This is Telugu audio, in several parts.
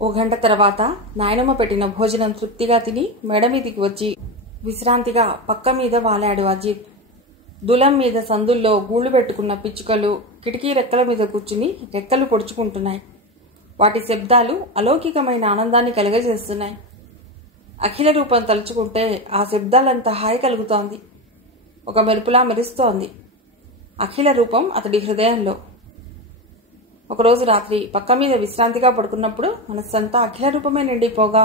ఓ గంట తర్వాత నాయనమ్మ పెట్టిన భోజనం తృప్తిగా తిని మెడ మీదికి వచ్చి విశ్రాంతిగా పక్క మీద వాలాడు అజిత్. దులం మీద సందుల్లో గూళ్లు పెట్టుకున్న పిచ్చుకలు కిటికీ రెక్కల మీద కూర్చుని రెక్కలు పొడుచుకుంటున్నాయి. వాటి శబ్దాలు అలౌకికమైన ఆనందాన్ని కలుగజేస్తున్నాయి. అఖిల రూపం తలుచుకుంటే ఆ శబ్దాలంత హాయి కలుగుతోంది. ఒక మెరుపులా మెరుస్తోంది అఖిల రూపం అతడి హృదయంలో. ఒకరోజు రాత్రి పక్క మీద విశ్రాంతిగా పడుకున్నప్పుడు మనస్సంతా అఖిల రూపమే నిండిపోగా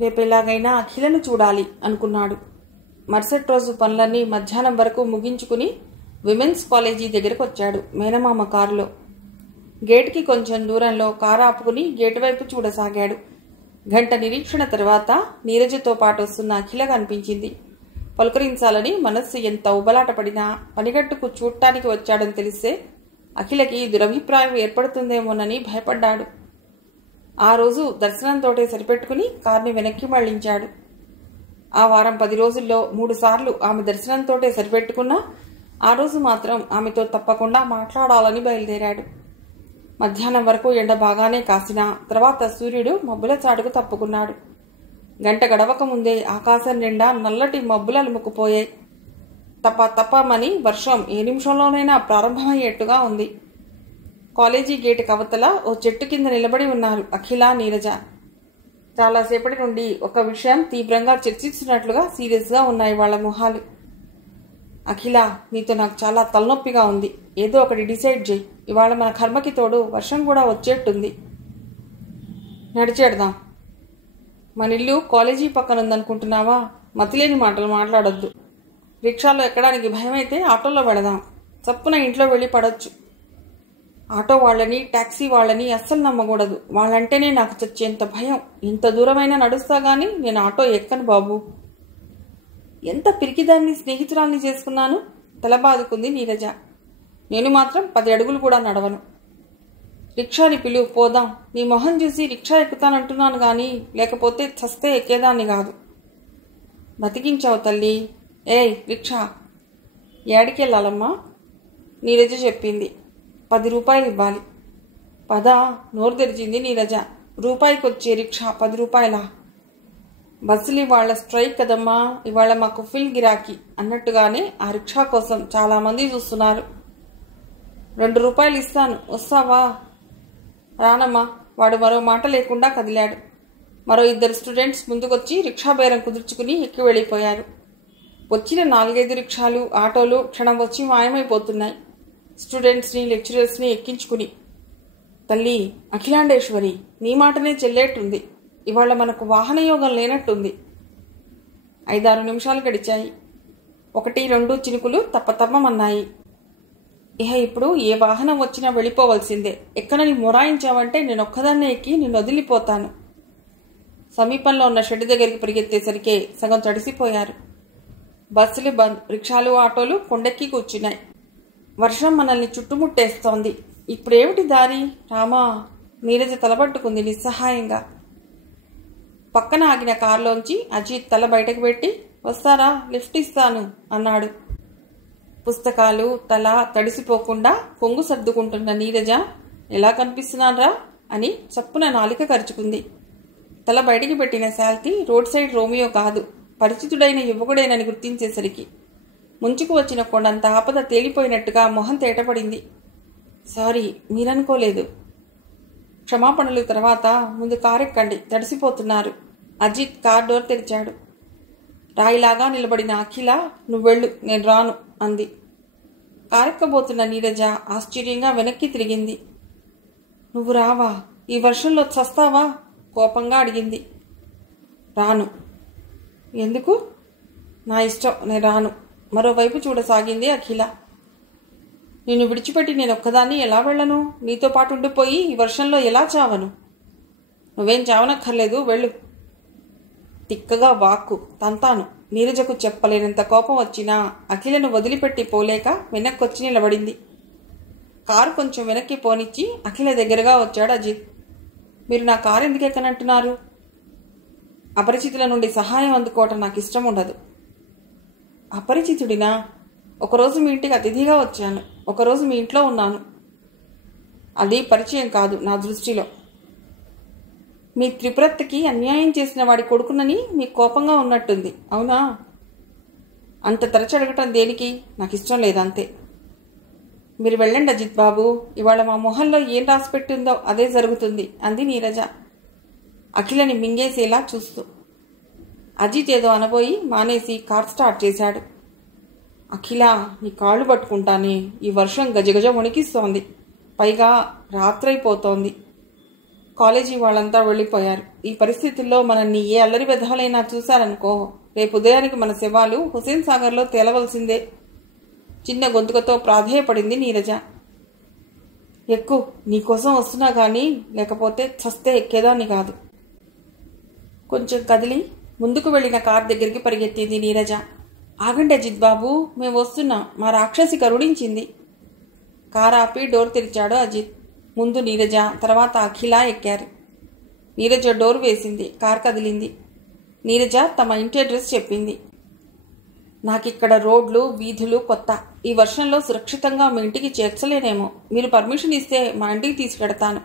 రేపెలాగైనా అఖిలను చూడాలి అనుకున్నాడు. మరుసటి రోజు పనులన్నీ మధ్యాహ్నం వరకు ముగించుకుని విమెన్స్ కాలేజీ దగ్గరకు వచ్చాడు మేనమామ కారులో. గేటుకి కొంచెం దూరంలో కారు ఆపుకుని గేటు వైపు చూడసాగాడు. గంట నిరీక్షణ తర్వాత నీరజతో పాటు వస్తున్న అఖిల కనిపించింది. పలుకరించాలని మనస్సు ఎంత ఉబలాట పడినా పనిగట్టుకు చూడటానికి వచ్చాడని తెలిస్తే అఖిలకి దురభిప్రాయం ఏర్పడుతుందేమోనని భయపడ్డాడు. ఆ రోజు దర్శనంతోటే సరిపెట్టుకుని కార్ని వెనక్కి మళ్లించాడు. ఆ వారం 10 రోజుల్లో 3 సార్లు ఆమె దర్శనంతోటే సరిపెట్టుకున్నా ఆ రోజు మాత్రం ఆమెతో తప్పకుండా మాట్లాడాలని బయలుదేరాడు. మధ్యాహ్నం వరకు ఎండ బాగానే కాసినా తర్వాత సూర్యుడు మబ్బుల చాటుకు తప్పుకున్నాడు. గంట గడవక ముందే ఆకాశం నిండా నల్లటి మబ్బులు అలుముకుపోయాయి. తప్పమని వర్షం ఏ నిమిషంలోనైనా ప్రారంభమయ్యేట్టుగా ఉంది. కాలేజీ గేటు కవతల ఓ చెట్టు కింద నిలబడి ఉన్నారు అఖిల, నీరజ. చాలాసేపటి నుండి ఒక విషయం తీవ్రంగా చర్చిస్తున్నట్లుగా సీరియస్గా ఉన్నాయి వాళ్ళ మొహాలు. అఖిల, నీతో నాకు చాలా తలనొప్పిగా ఉంది. ఏదో ఒకటి డిసైడ్ చేయి. ఇవాళ మన కర్మకి తోడు వర్షం కూడా వచ్చేట్టుంది. నడిచేద్దాం. మన ఇల్లు కాలేజీ పక్కన ఉందనుకుంటున్నావా? మతిలేని మాటలు మాట్లాడొద్దు. రిక్షాలో ఎక్కడానికి భయమైతే ఆటోలో వెళదాం. చప్పున ఇంట్లో వెళ్ళి పడొచ్చు. ఆటో వాళ్ళని, టాక్సీ వాళ్ళని అస్సలు నమ్మకూడదు. వాళ్ళంటేనే నాకు చచ్చేంత భయం. ఇంత దూరమైనా నడుస్తా గానీ నేను ఆటో ఎక్కను బాబు. ఎంత పిరికిదాన్ని స్నేహితురాల్ని చేసుకున్నాను. తలబాదుకుంది నీరజ. నేను మాత్రం 10 అడుగులు కూడా నడవను. రిక్షాని పిలువు, పోదాం. నీ మొహం చూసి రిక్షా ఎక్కుతానంటున్నాను గాని లేకపోతే చస్తే ఎక్కేదాన్ని కాదు. బతికించావు తల్లి. ఏయ్ రిక్షా! ఏడికెళ్ళాలమ్మా? నీరజ చెప్పింది. 10 రూపాయలు ఇవ్వాలి. పదా? నోరు తెరిచింది నీరజ. రూపాయికొచ్చే రిక్షా 10 రూపాయలా? బస్సులు ఇవాళ స్ట్రైక్ కదమ్మా. ఇవాళ మాకు ఫుల్ గిరాకీ అన్నట్టుగానే ఆ రిక్షా కోసం చాలా మంది చూస్తున్నారు. 2 రూపాయలు ఇస్తాను, వస్తావా? రానమ్మా. వాడు మరో మాట లేకుండా కదిలాడు. మరో 2 స్టూడెంట్స్ ముందుకొచ్చి రిక్షా బేరం కుదుర్చుకుని ఎక్కి వెళ్ళిపోయారు. వచ్చిన 4-5 రిక్షాలు, ఆటోలు క్షణం వచ్చి మాయమైపోతున్నాయి. స్టూడెంట్స్ని, లెక్చరర్స్ని ఎక్కించుకుని. తల్లి అఖిలాండేశ్వరి, నీ మాటనే చెల్లేట్టుంది. ఇవాళ మనకు వాహనయోగం లేనట్టుంది. 5-6 నిమిషాలు గడిచాయి. 1-2 చినుకులు తప్పమన్నాయి. ఇహ ఇప్పుడు ఏ వాహనం వచ్చినా వెళ్ళిపోవలసిందే. ఎక్కనని మొరాయించావంటే నేనొక్కదాన్నే ఎక్కి నిన్ను వదిలిపోతాను. సమీపంలో ఉన్న షెడ్ దగ్గరికి పరిగెత్తేసరికే సగం తడిసిపోయారు. బస్సులు బంద్. రిక్షాలు, ఆటోలు కొండెక్కి కూర్చున్నాయి. వర్షం మనల్ని చుట్టుముట్టేస్తోంది. ఇప్పుడేమిటి దారి? రామా! నీరజ తలబట్టుకుంది నిస్సహాయంగా. పక్కన ఆగిన కారులోంచి అజిత్ తల బయటకు పెట్టి, వస్తారా, లిఫ్ట్ ఇస్తాను అన్నాడు. పుస్తకాలు, తల తడిసిపోకుండా కొంగు సర్దుకుంటున్న నీరజ, ఎలా కనిపిస్తున్నాన్రా అని చప్పున నాలిక కరుచుకుంది. తల బయటికి పెట్టిన శాల్తీ రోడ్ సైడ్ రోమియో కాదు, పరిచితుడైన యువకుడేనని గుర్తించేసరికి ముంచుకు వచ్చిన కొండంత ఆపద తేలిపోయినట్టుగా మొహం తేటపడింది. సారీ, మీరనుకోలేదు. క్షమాపణలు తర్వాత ముందు కారెక్కండి, తడిసిపోతున్నారు. అజిత్ కార్ డోర్ తెరిచాడు. రాయిలాగా నిలబడిన అఖిల, నువ్వెళ్ళు, నేను రాను అంది. కారెక్కబోతున్న నీరజ ఆశ్చర్యంగా వెనక్కి తిరిగింది. నువ్వు రావా? ఈ వర్షంలో చస్తావా? కోపంగా అడిగింది. రాను. ఎందుకు? నా ఇష్టం, నేను రాను. మరోవైపు చూడసాగింది అఖిల. నిన్ను విడిచిపెట్టి నేను ఒక్కదాన్ని ఎలా వెళ్ళను? నీతో పాటు ఉండిపోయి ఈ వర్షంలో ఎలా చావను? నువ్వేం చావనక్కర్లేదు, వెళ్ళు. తిక్కగా వాక్కు, తంతాను. నీరజకు చెప్పలేనంత కోపం వచ్చినా అఖిలను వదిలిపెట్టి పోలేక వెనక్కొచ్చి నిలబడింది. కారు కొంచెం వెనక్కి పోనిచ్చి అఖిల దగ్గరగా వచ్చాడు అజిత్. మీరు నా కారు ఎందుకు ఎక్కనంటున్నారు? అపరిచితుల నుండి సహాయం అందుకోవటం నాకు ఇష్టం ఉండదు. అపరిచితుడినా? ఒకరోజు మీ ఇంటికి అతిథిగా వచ్చాను, ఒకరోజు మీ ఇంట్లో ఉన్నాను. అది పరిచయం కాదు నా దృష్టిలో. మీ త్రిపురత్తకి అన్యాయం చేసిన వాడి కొడుకునని మీకు కోపంగా ఉన్నట్టుంది, అవునా? అంత తరచి అడగటం దేనికి? నాకు ఇష్టం లేదంతే. మీరు వెళ్ళండి అజిత్ బాబు, ఇవాళ మా మొహంలో ఏం రాసిపెట్టిందో అదే జరుగుతుంది అంది నీరజ అఖిలని మింగేసేలా చూస్తూ. అజిత్ ఏదో అనబోయి మానేసి కార్ స్టార్ట్ చేశాడు. అఖిల, నీ కాళ్ళు పట్టుకుంటానే, ఈ వర్షం గజగజ వణికిస్తోంది, పైగా రాత్రైపోతోంది. కాలేజీ వాళ్ళంతా వెళ్ళిపోయారు. ఈ పరిస్థితుల్లో మనల్ని ఏ అల్లరి వెధవలైనా చూశారనుకో, రేపు ఉదయానికి మన శవాలు హుసేన్ సాగర్లో తేలవలసిందే. చిన్న గొంతుకతో ప్రాధేయపడింది నీరజ. ఎక్కు, నీకోసం వస్తున్నా కానీ, లేకపోతే చస్తే ఎక్కేదాన్ని కాదు. కొంచెం కదిలి ముందుకు వెళ్లిన కార్ దగ్గరికి పరిగెత్తింది నీరజ. ఆగండి అజిత్ బాబు, మేము వస్తున్నాం, మా రాక్షసి కరుణించింది. కార్ ఆపి డోర్ తెరిచాడు అజిత్. ముందు నీరజ, తర్వాత అఖిల ఎక్కారు. నీరజ డోర్ వేసింది, కార్ కదిలింది. నీరజ తమ ఇంటి అడ్రస్ చెప్పింది. నాకిక్కడ రోడ్లు వీధులు కొత్త, ఈ వర్షంలో సురక్షితంగా మీ ఇంటికి చేర్చలేనేమో. మీరు పర్మిషన్ ఇస్తే మా ఇంటికి తీసుకెడతాను.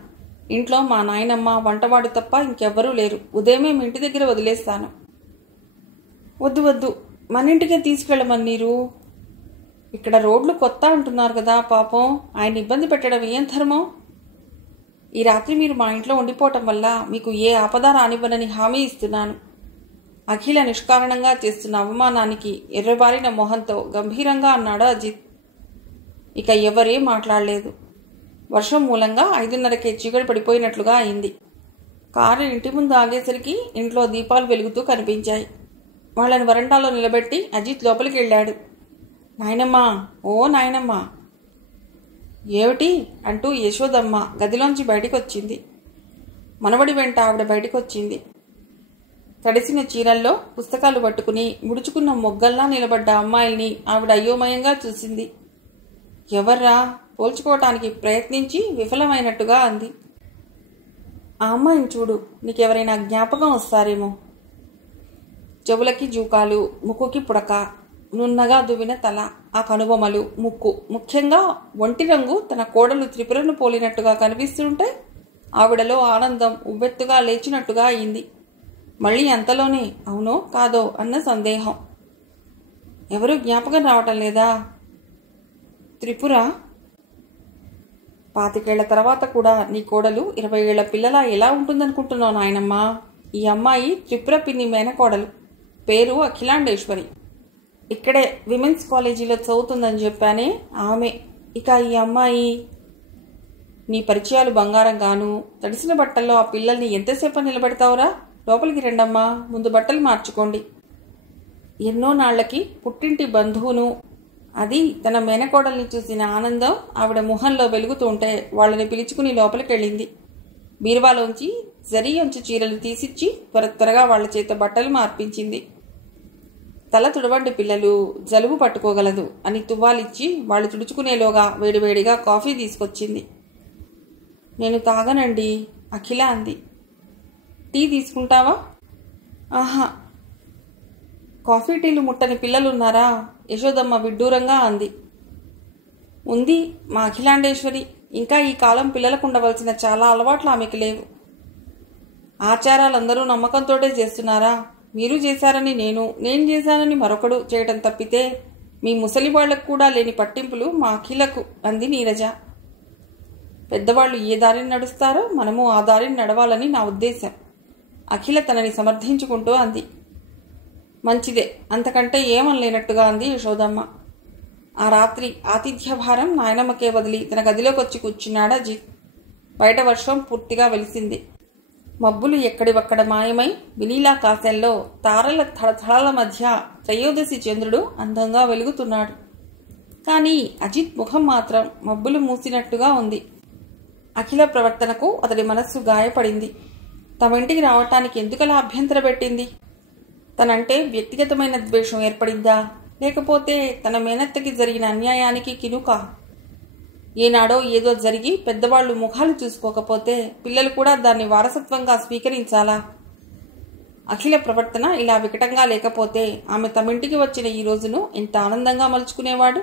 ఇంట్లో మా నాయనమ్మ, వంటవాడు తప్ప ఇంకెవ్వరూ లేరు. ఉదయమే మీ ఇంటి దగ్గర వదిలేస్తాను. వద్దు వద్దు, మన ఇంటికే తీసుకెళ్ళమన్నీరు. ఇక్కడ రోడ్లు కొత్త అంటున్నారు కదా, పాపం ఆయన ఇబ్బంది పెట్టడం ఏం ధర్మం? ఈ రాత్రి మీరు మా ఇంట్లో ఉండిపోవటం వల్ల మీకు ఏ ఆపద రానివ్వనని హామీ ఇస్తున్నాను. అఖిల నిష్కారణంగా చేస్తున్న అవమానానికి ఎర్రబారిన మొహంతో గంభీరంగా అన్నాడు అజిత్. ఇక ఎవరే మాట్లాడలేదు. వర్షం మూలంగా 5:30కే చీకటి పడిపోయినట్లుగా అయింది. కారు ఇంటి ముందు ఆగేసరికి ఇంట్లో దీపాలు వెలుగుతూ కనిపించాయి. వాళ్ళని వరండాలో నిలబెట్టి అజిత్ లోపలికి వెళ్ళాడు. నాయనమ్మా, ఓ నాయనమ్మా. ఏమిటి అంటూ యశోదమ్మ గదిలోంచి బయటికొచ్చింది. మనవడి వెంట ఆవిడ బయటికొచ్చింది. తడిసిన చీరల్లో పుస్తకాలు పట్టుకుని ముడుచుకున్న మొగ్గల్లా నిలబడ్డ అమ్మాయిల్ని ఆవిడ అయోమయంగా చూసింది. ఎవర్రా? పోల్చుకోవటానికి ప్రయత్నించి విఫలమైనట్టుగా అంది. ఆ అమ్మాయిని చూడు, నీకెవరైనా జ్ఞాపకం వస్తారేమో. చెవులకి జూకాలు, ముక్కుకి పుడక, నున్నగా దువ్విన తల, ఆ కనుబొమలు, ముక్కు, ముఖ్యంగా ఒంటి రంగు తన కోడలు త్రిపురను పోలినట్టుగా కనిపిస్తుంటే ఆవిడలో ఆనందం ఉవ్వెత్తుగా లేచినట్టుగా అయింది. మళ్ళీ అంతలోనే అవునో కాదో అన్న సందేహం. ఎవరూ జ్ఞాపకం రావటం లేదా? త్రిపుర, 25 తర్వాత కూడా నీ కోడలు 20 ఏళ్ల పిల్లలా ఎలా ఉంటుందనుకుంటున్నావు నాయనమ్మా? ఈ అమ్మాయి త్రిపుర పిన్ని మేనకోడలు, పేరు అఖిలాండేశ్వరి. ఇక్కడే విమెన్స్ కాలేజీలో చదువుతుందని చెప్పానే, ఆమె. ఇక ఈ అమ్మాయి. నీ పరిచయాలు బంగారం గాను. తడిసిన బట్టల్లో ఆ పిల్లల్ని ఎంతసేపు నిలబెడతావురా? లోపలికి రండమ్మా, ముందు బట్టలు మార్చుకోండి. ఎన్నో నాళ్లకి పుట్టింటి బంధువును, అది తన మేనకోడల్ని చూసిన ఆనందం ఆవిడ ముఖంలో వెలుగుతుంటే వాళ్ళని పిలుచుకుని లోపలికెళ్ళింది. బీరువాలోంచి జరీ అంచు చీరలు తీసిచ్చి త్వరగా వాళ్ల చేత బట్టలు మార్పించింది. తల తుడవండి పిల్లలు, జలుబు పట్టుకోగలదు అని తువ్వాలిచ్చి వాళ్ళు తుడుచుకునేలోగా వేడివేడిగా కాఫీ తీసుకొచ్చింది. నేను తాగనండి, అఖిల అంది. టీ తీసుకుంటావా? ఆహా. కాఫీ టీలు ముట్టని పిల్లలున్నారా? యశోదమ్మ విడ్డూరంగా అంది. ఉంది, మా అఖిలాండేశ్వరి. ఇంకా ఈ కాలం పిల్లలకు ఉండవలసిన చాలా అలవాట్లు ఆమెకి లేవు. ఆచారాలందరూ నమ్మకంతోటే చేస్తున్నారా? మీరు చేశారని నేను చేశానని మరొకడు చేయటం తప్పితే మీ ముసలి వాళ్లకు కూడా లేని పట్టింపులు మా అఖిలకు అంది నీరజ. పెద్దవాళ్లు ఏ దారిని నడుస్తారో మనము ఆ దారిని నడవాలని నా ఉద్దేశం. అఖిల తనని సమర్థించుకుంటూ అంది. మంచిదే, అంతకంటే ఏమనలేనట్టుగా అంది యశోదమ్మ. ఆ రాత్రి ఆతిథ్య భారం నాయనమ్మకే వదిలి తన గదిలోకి వచ్చి కూర్చున్నాడు అజిత్. బయట వర్షం పూర్తిగా వెలిసింది. మబ్బులు ఎక్కడివక్కడ మాయమై వినీలాకాశంలో తారల థళథళల మధ్య త్రయోదశి చంద్రుడు అందంగా వెలుగుతున్నాడు. కానీ అజిత్ ముఖం మాత్రం మబ్బులు మూసినట్టుగా ఉంది. అఖిల ప్రవర్తనకు అతడి మనస్సు గాయపడింది. తమ ఇంటికి రావటానికి ఎందుకలా అభ్యంతర పెట్టింది? తనంటే వ్యక్తిగతమైన ద్వేషం ఏర్పడిందా? లేకపోతే తన మేనత్తకి జరిగిన అన్యాయానికి కినుక? ఏనాడో ఏదో జరిగి పెద్దవాళ్లు ముఖాలు చూసుకోకపోతే పిల్లలు కూడా దాన్ని వారసత్వంగా స్వీకరించాలా? అఖిల ప్రవర్తన ఇలా వికటంగా లేకపోతే ఆమె తమింటికి వచ్చిన ఈ రోజును ఎంత ఆనందంగా మలుచుకునేవాడు.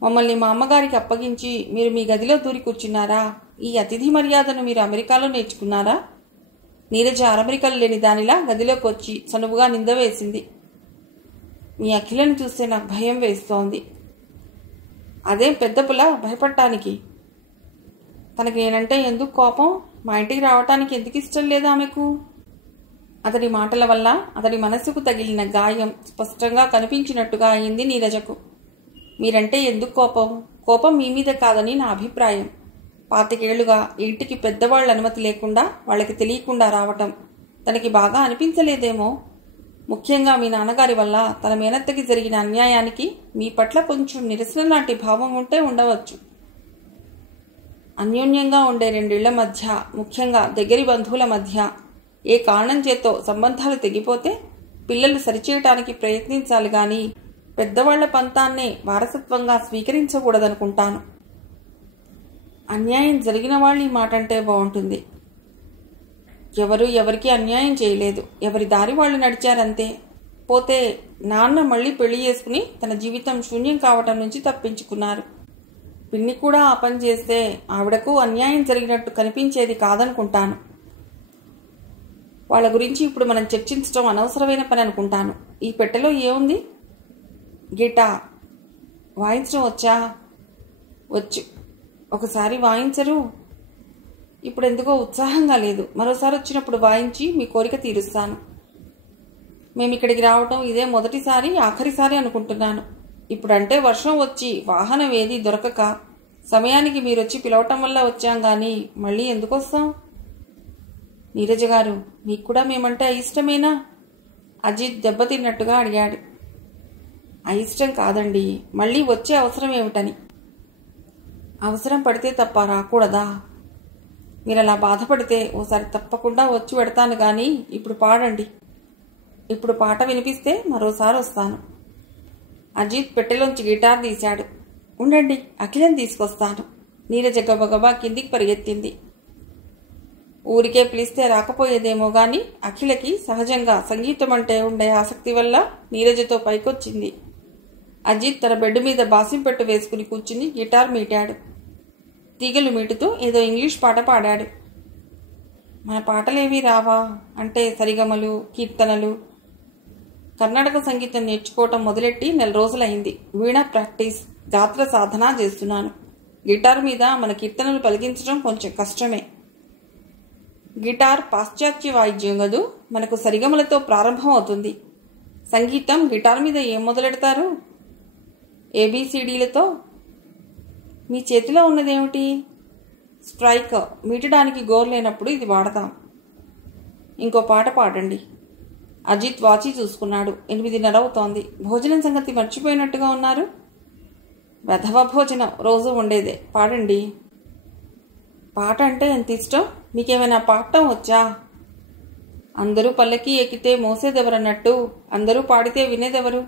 మమ్మల్ని మా అమ్మగారికి అప్పగించి మీరు మీ గదిలో దూరి కూర్చున్నారా? ఈ అతిథి మర్యాదను మీరు అమెరికాలో నేర్చుకున్నారా? నీరజ అరమరికలు లేని దానిలా గదిలోకి వచ్చి సనువుగా నింద వేసింది. మీ అఖిలను చూస్తే నాకు భయం వేస్తోంది. అదేం పెద్ద పుల భయపడటానికి? తనకి నేనంటే ఎందుకు కోపం? మా ఇంటికి రావటానికి ఎందుకు ఇష్టం లేదు ఆమెకు? అతడి మాటల వల్ల అతడి మనసుకు తగిలిన గాయం స్పష్టంగా కనిపించినట్టుగా అయింది నీరజకు. మీరంటే ఎందుకు కోపం? కోపం మీ మీద కాదని నా అభిప్రాయం. 25 ఏళ్లుగా ఇంటికి పెద్దవాళ్ళ అనుమతి లేకుండా, వాళ్ళకి తెలియకుండా రావటం తనకి బాగా అనిపించలేదేమో. ముఖ్యంగా మీ నాన్నగారి వల్ల తన మేనత్తకి జరిగిన అన్యాయానికి మీ పట్ల కొంచెం నిరసన లాంటి భావం ఉంటే ఉండవచ్చు. అన్యోన్యంగా ఉండే 2 ఇళ్ల మధ్య, ముఖ్యంగా దగ్గరి బంధువుల మధ్య ఏ కారణం చేతో సంబంధాలు తెగిపోతే పిల్లలు సరిచేయటానికి ప్రయత్నించాలి గాని పెద్దవాళ్ల పంతాన్నే వారసత్వంగా స్వీకరించకూడదనుకుంటాను. అన్యాయం జరిగిన వాళ్ళు ఈ మాట అంటే బాగుంటుంది. ఎవరు ఎవరికి అన్యాయం చేయలేదు, ఎవరి దారి వాళ్ళు నడిచారంతే. పోతే నాన్న మళ్ళీ పెళ్లి చేసుకుని తన జీవితం శూన్యం కావటం నుంచి తప్పించుకున్నారు. పిన్ని కూడా ఆ పని చేస్తే ఆవిడకు అన్యాయం జరిగినట్టు కనిపించేది కాదనుకుంటాను. వాళ్ళ గురించి ఇప్పుడు మనం చర్చించడం అనవసరమైన పని అనుకుంటాను. ఈ పెట్టెలో ఏముంది? గిటార్. వాయించడం వచ్చా? వచ్చు. ఒకసారి వాయించరు? ఇప్పుడు ఎందుకో ఉత్సాహంగా లేదు. మరోసారి వచ్చినప్పుడు వాయించి మీ కోరిక తీరుస్తాను. మేమిక్కడికి రావటం ఇదే మొదటిసారి, ఆఖరిసారి అనుకుంటున్నాను. ఇప్పుడంటే వర్షం వచ్చి వాహనం ఏది దొరకక సమయానికి మీరొచ్చి పిలవటం వల్ల వచ్చాం గాని మళ్ళీ ఎందుకు వస్తాం? నీరజ గారు, మీకు కూడా మేమంటే అయిష్టమేనా? అజిత్ దెబ్బతిన్నట్టుగా అడిగాడు. అయిష్టం కాదండి, మళ్ళీ వచ్చే అవసరం ఏమిటని. అవసరం పడితే తప్ప రాకూడదా? మీరలా బాధపడితే ఓసారి తప్పకుండా వచ్చి పెడతాను గాని ఇప్పుడు పాడండి. ఇప్పుడు పాట వినిపిస్తే మరోసారి వస్తాను. అజిత్ పెట్టెలోంచి గిటార్ తీశాడు. ఉండండి, అఖిలం తీసుకొస్తాను. నీరజ గబగబా కిందికి పరిగెత్తింది. ఊరికే పిలిస్తే రాకపోయేదేమో గాని అఖిలకి సహజంగా సంగీతం అంటే ఉండే ఆసక్తి వల్ల నీరజతో పైకొచ్చింది. అజిత్ తన బెడ్ మీద బాసింపెట్టు వేసుకుని కూర్చుని గిటార్ మీటాడు. తీగలు మీటుతూ ఏదో ఇంగ్లీష్ పాట పాడాడు. మన పాటలేవీ రావా అంటే సరిగమలు, కీర్తనలు. కర్ణాటక సంగీతం నేర్చుకోవటం మొదలెట్టి 4 రోజులైంది. వీణ ప్రాక్టీస్, గాత్ర సాధన చేస్తున్నాను. గిటార్ మీద మన కీర్తనలు పలికించడం కొంచెం కష్టమే. గిటార్ పాశ్చాత్య వాయిద్యం గదు, మనకు సరిగమలతో ప్రారంభం అవుతుంది. సంగీతం గిటార్ మీద ఏం మొదలెడతారు? ఏబిసిడీలతో. మీ చేతిలో ఉన్నదేమిటి? స్ట్రైక్. మీటడానికి గోరు లేనప్పుడు ఇది వాడతాం. ఇంకో పాట పాడండి. అజిత్ వాచి చూసుకున్నాడు. 8:30 అవుతోంది. భోజనం సంగతి మర్చిపోయినట్టుగా ఉన్నారు. వెధవ భోజనం రోజు ఉండేదే. పాడండి. పాట అంటే ఎంత ఇష్టం? మీకేమైనా పాడటం వచ్చా? అందరూ పల్లకి ఎక్కితే మోసేదెవరన్నట్టు అందరూ పాడితే వినేదెవరు?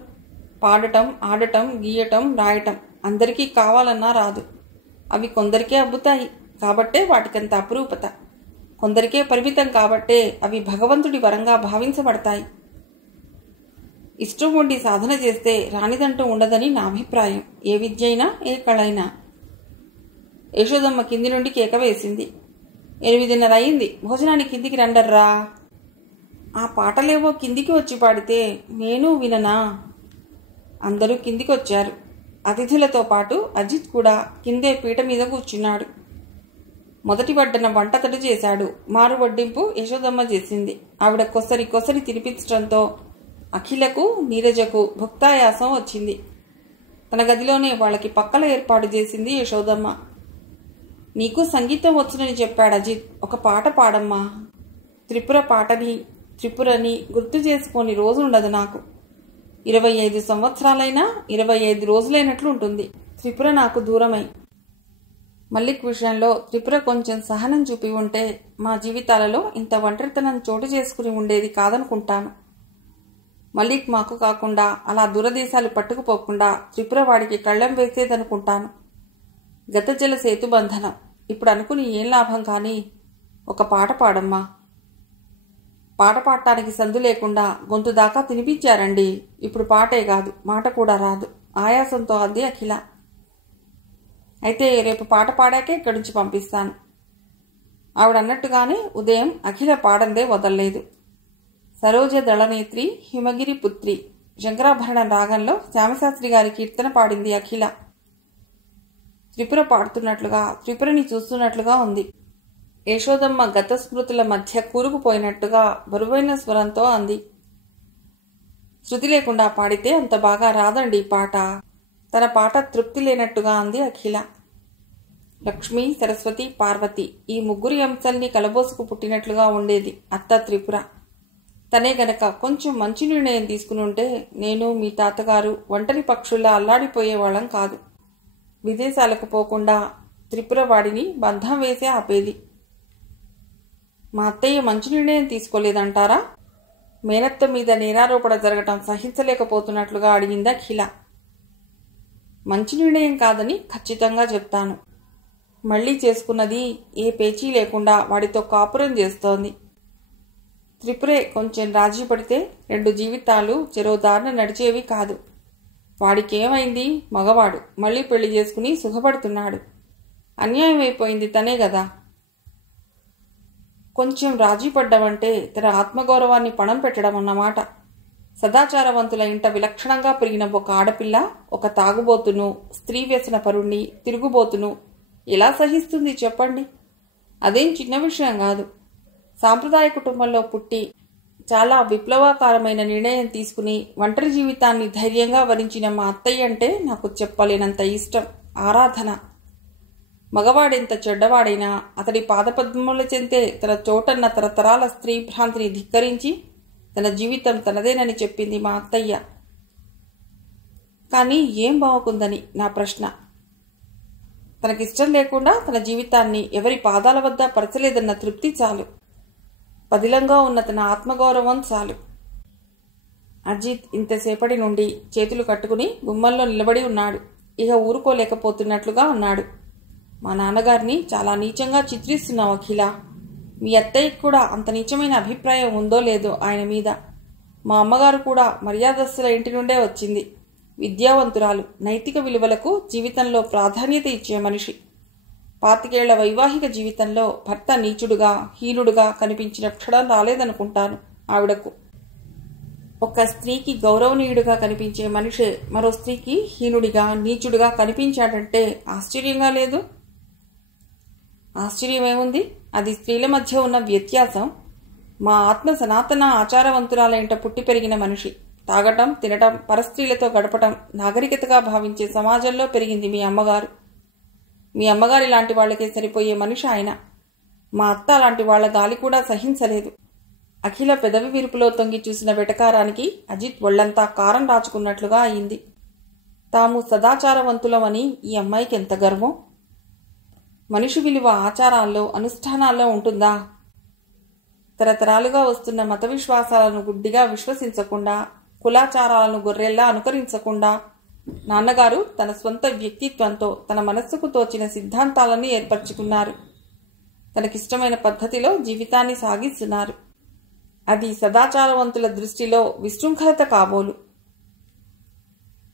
పాడటం, ఆడటం, గీయటం, రాయటం అందరికీ కావాలన్నా రాదు. అవి కొందరికే అబ్బుతాయి కాబట్టే వాటికంత అపురూపత. కొందరికే పరిమితం కాబట్టే అవి భగవంతుడి వరంగా భావించబడతాయి. ఇష్టం ఉండి సాధన చేస్తే రానిదంటూ ఉండదని నా అభిప్రాయం. ఏ విద్య అయినా, ఏ కళ అయినా. యశోదమ్మ కింది నుండి కేక వేసింది. 8:30 అయింది. భోజనానికి కిందికి రండర్రా. ఆ పాటలేవో కిందికి వచ్చి పాడితే నేను విననా? అందరూ కిందికి వచ్చారు. అతిథులతో పాటు అజిత్ కూడా కిందే పీట మీద కూర్చున్నాడు. మొదటి వడ్డన వంటతడు చేశాడు. మారు వడ్డింపు యశోదమ్మ చేసింది. ఆవిడ కొసరి కొసరి తినిపించడంతో అఖిలకు, నీరజకు భుక్తాయాసం వచ్చింది. తన గదిలోనే వాళ్ళకి పక్కల ఏర్పాటు చేసింది యశోదమ్మ. నీకు సంగీతం వచ్చునని చెప్పాడు అజిత్. ఒక పాట పాడమ్మా. త్రిపుర పాటని, త్రిపురని గుర్తు చేసుకొని రోజు ఉండదు నాకు. 25 సంవత్సరాలైనా 25 రోజులైనట్లు ఉంటుంది త్రిపుర నాకు దూరమై. మల్లిక్ విషయంలో త్రిపుర కొంచెం సహనం చూపి ఉంటే మా జీవితాలలో ఇంత ఒంటరితనం చోటు చేసుకుని ఉండేది కాదనుకుంటాను. మల్లిక్ మాకు కాకుండా అలా దూరదేశాలు పట్టుకుపోకుండా త్రిపుర వాడికి కళ్ళెం వేసేదనుకుంటాను. గతజల సేతుబంధనం. ఇప్పుడు అనుకుని ఏం లాభం కానీ ఒక పాట పాడమ్మా. పాట పాడటానికి సందు లేకుండా గొంతు దాకా తినిపించారండి. ఇప్పుడు పాటే కాదు, మాట కూడా రాదు. ఆయాసంతో అంది అఖిల. అయితే రేపు పాట పాడాకే ఇక్కడి నుంచి పంపిస్తాను. ఆవిడన్నట్టుగానే ఉదయం అఖిల పాడందే వదల్లేదు. సరోజ దళనేత్రి హిమగిరి పుత్రి శంకరాభరణ రాగంలో శ్యామశాస్త్రి గారి కీర్తన పాడింది అఖిల. త్రిపుర పాడుతున్నట్లుగా, త్రిపురని చూస్తున్నట్లుగా ఉంది. యశోదమ్మ గత స్మృతుల మధ్య కూరుకుపోయినట్టుగా బరువైన స్వరంతో అంది. శృతి లేకుండా పాడితే అంత బాగా రాదండి పాట. తన పాట తృప్తి లేనట్టుగా అంది అఖిల. లక్ష్మి, సరస్వతి, పార్వతి ఈ ముగ్గురి అంశాల్ని కలబోసుకు పుట్టినట్లుగా ఉండేది అత్త త్రిపుర. తనే గనక కొంచెం మంచి నిర్ణయం తీసుకుని ఉంటే నేను, మీ తాతగారు ఒంటరి పక్షుల్లా అల్లాడిపోయేవాళ్ళం కాదు. విదేశాలకు పోకుండా త్రిపుర వాడిని బంధం వేసే ఆపేది. మా అత్తయ్య మంచి నిర్ణయం తీసుకోలేదంటారా? మేనత్త మీద నేరారోపణ జరగటం సహించలేకపోతున్నట్లుగా అడిగింది అఖిల. మంచి నిర్ణయం కాదని ఖచ్చితంగా చెప్తాను. మళ్లీ చేసుకున్నది ఏ పేచీ లేకుండా వాడితో కాపురం చేస్తోంది. త్రిపురే కొంచెం రాజీ పడితే 2 జీవితాలు చెరో దారిన నడిచేవి కాదు. వాడికేమైంది? మగవాడు మళ్లీ పెళ్లి చేసుకుని సుఖపడుతున్నాడు. అన్యాయం అయిపోయింది తనే గదా. కొంచెం రాజీ పడ్డమంటే తన ఆత్మగౌరవాన్ని పణం పెట్టడం అన్నమాట. సదాచారవంతుల ఇంట విలక్షణంగా పెరిగిన ఒక ఆడపిల్ల ఒక తాగుబోతును, స్త్రీ వ్యసన పరుణ్ణి, తిరుగుబోతును ఎలా సహిస్తుంది చెప్పండి? అదేం చిన్న విషయం కాదు. సాంప్రదాయ కుటుంబంలో పుట్టి చాలా విప్లవకారమైన నిర్ణయం తీసుకుని ఒంటరి జీవితాన్ని ధైర్యంగా వరించిన మా అత్తయ్య అంటే నాకు చెప్పలేనంత ఇష్టం, ఆరాధన. మగవాడెంత చెడ్డవాడైనా అతడి పాదపద్మముల చెంతే తన చోటన్న తరతరాల స్త్రీ భ్రాంతిని ధిక్కరించి తన జీవితం తనదేనని చెప్పింది మా అత్తయ్య. కానీ ఏం బాగుందని నా ప్రశ్న. తనకిష్టం లేకుండా తన జీవితాన్ని ఎవరి పాదాల వద్ద పరచలేదన్న తృప్తి చాలు. పదిలంగా ఉన్న తన ఆత్మగౌరవం చాలు. అజిత్ ఇంతసేపటి నుండి చేతులు కట్టుకుని గుమ్మంలో నిలబడి ఉన్నాడు. ఇక ఊరుకోలేకపోతున్నట్లుగా అన్నాడు. మా నాన్నగారిని చాలా నీచంగా చిత్రిస్తున్నావు అఖిల. మీ అత్తయ్యకు కూడా అంత నీచమైన అభిప్రాయం ఉందో లేదో ఆయన మీద. మా అమ్మగారు కూడా మర్యాదస్తుల ఇంటి నుండే వచ్చింది. విద్యావంతురాలు, నైతిక విలువలకు జీవితంలో ప్రాధాన్యత ఇచ్చే మనిషి. 25 ఏళ్ల వైవాహిక జీవితంలో భర్త నీచుడుగా, హీనుడుగా కనిపించిన క్షణం రాలేదనుకుంటాను ఆవిడకు. ఒక స్త్రీకి గౌరవనీయుడుగా కనిపించే మనిషే మరో స్త్రీకి హీనుడిగా, నీచుడుగా కనిపించాడంటే ఆశ్చర్యంగా లేదు? ఆశ్చర్యమేముంది? అది స్త్రీల మధ్య ఉన్న వ్యత్యాసం. మా ఆత్మ సనాతన ఆచారవంతురాల ఇంట పుట్టి పెరిగిన మనిషి. తాగటం, తినటం, పరస్త్రీలతో గడపటం నాగరికతగా భావించే సమాజంలో పెరిగింది మీ అమ్మగారు. మీ అమ్మగారి లాంటి వాళ్లకే సరిపోయే మనిషి ఆయన. మా అత్త లాంటి వాళ్ల గాలి కూడా సహించలేదు. అఖిల పెదవి విరుపులో తొంగి చూసిన వెటకారానికి అజిత్ ఒళ్లంతా కారం రాచుకున్నట్లుగా అయింది. తాము సదాచారవంతులమని ఈ అమ్మాయికి ఎంత గర్వం! మనిషి విలువ ఆచారాల్లో, అనుష్ఠానాల్లో ఉంటుందా? తరతరాలుగా వస్తున్న మత విశ్వాసాలను గుడ్డిగా విశ్వసించకుండా, కులాచారాలను గొర్రెల్లా అనుకరించకుండా నాన్నగారు తన స్వంత వ్యక్తిత్వంతో తన మనస్సుకు తోచిన సిద్ధాంతాలను ఏర్పరచుకున్నారు. తనకిష్టమైన పద్ధతిలో జీవితాన్ని సాగిస్తున్నారు. అది సదాచారవంతుల దృష్టిలో విశృంఖలత కాబోలు.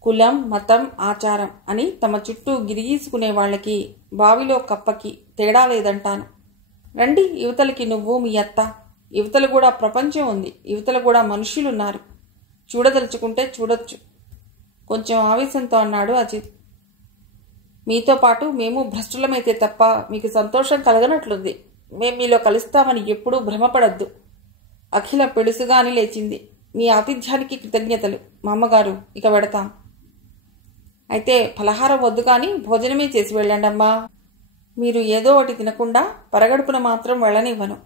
కులం, మతం, ఆచారం అని తమ చుట్టూ గిరిగీసుకునే వాళ్ళకి, బావిలో కప్పకి తేడా లేదంటాను. రండి యువతలకి, నువ్వు మీ అత్త. యువతలు కూడా ప్రపంచం ఉంది. యువతలు కూడా మనుష్యులున్నారు. చూడదలుచుకుంటే చూడొచ్చు. కొంచెం ఆవేశంతో అన్నాడు అజిత్. మీతో పాటు మేము భ్రష్టులమైతే తప్ప మీకు సంతోషం కలగనట్లుంది. మేం మీలో కలుస్తామని ఎప్పుడూ భ్రమపడద్దు. అఖిల పెడుసుగాని లేచింది. మీ ఆతిథ్యానికి కృతజ్ఞతలు మా అమ్మగారు. ఇక వెడతాం. అయితే ఫలహారం వద్దు కానీ భోజనమే చేసి వెళ్ళండమ్మా. మీరు ఏదో ఒకటి తినకుండా పరగడుపున మాత్రం వెళ్ళనివ్వను.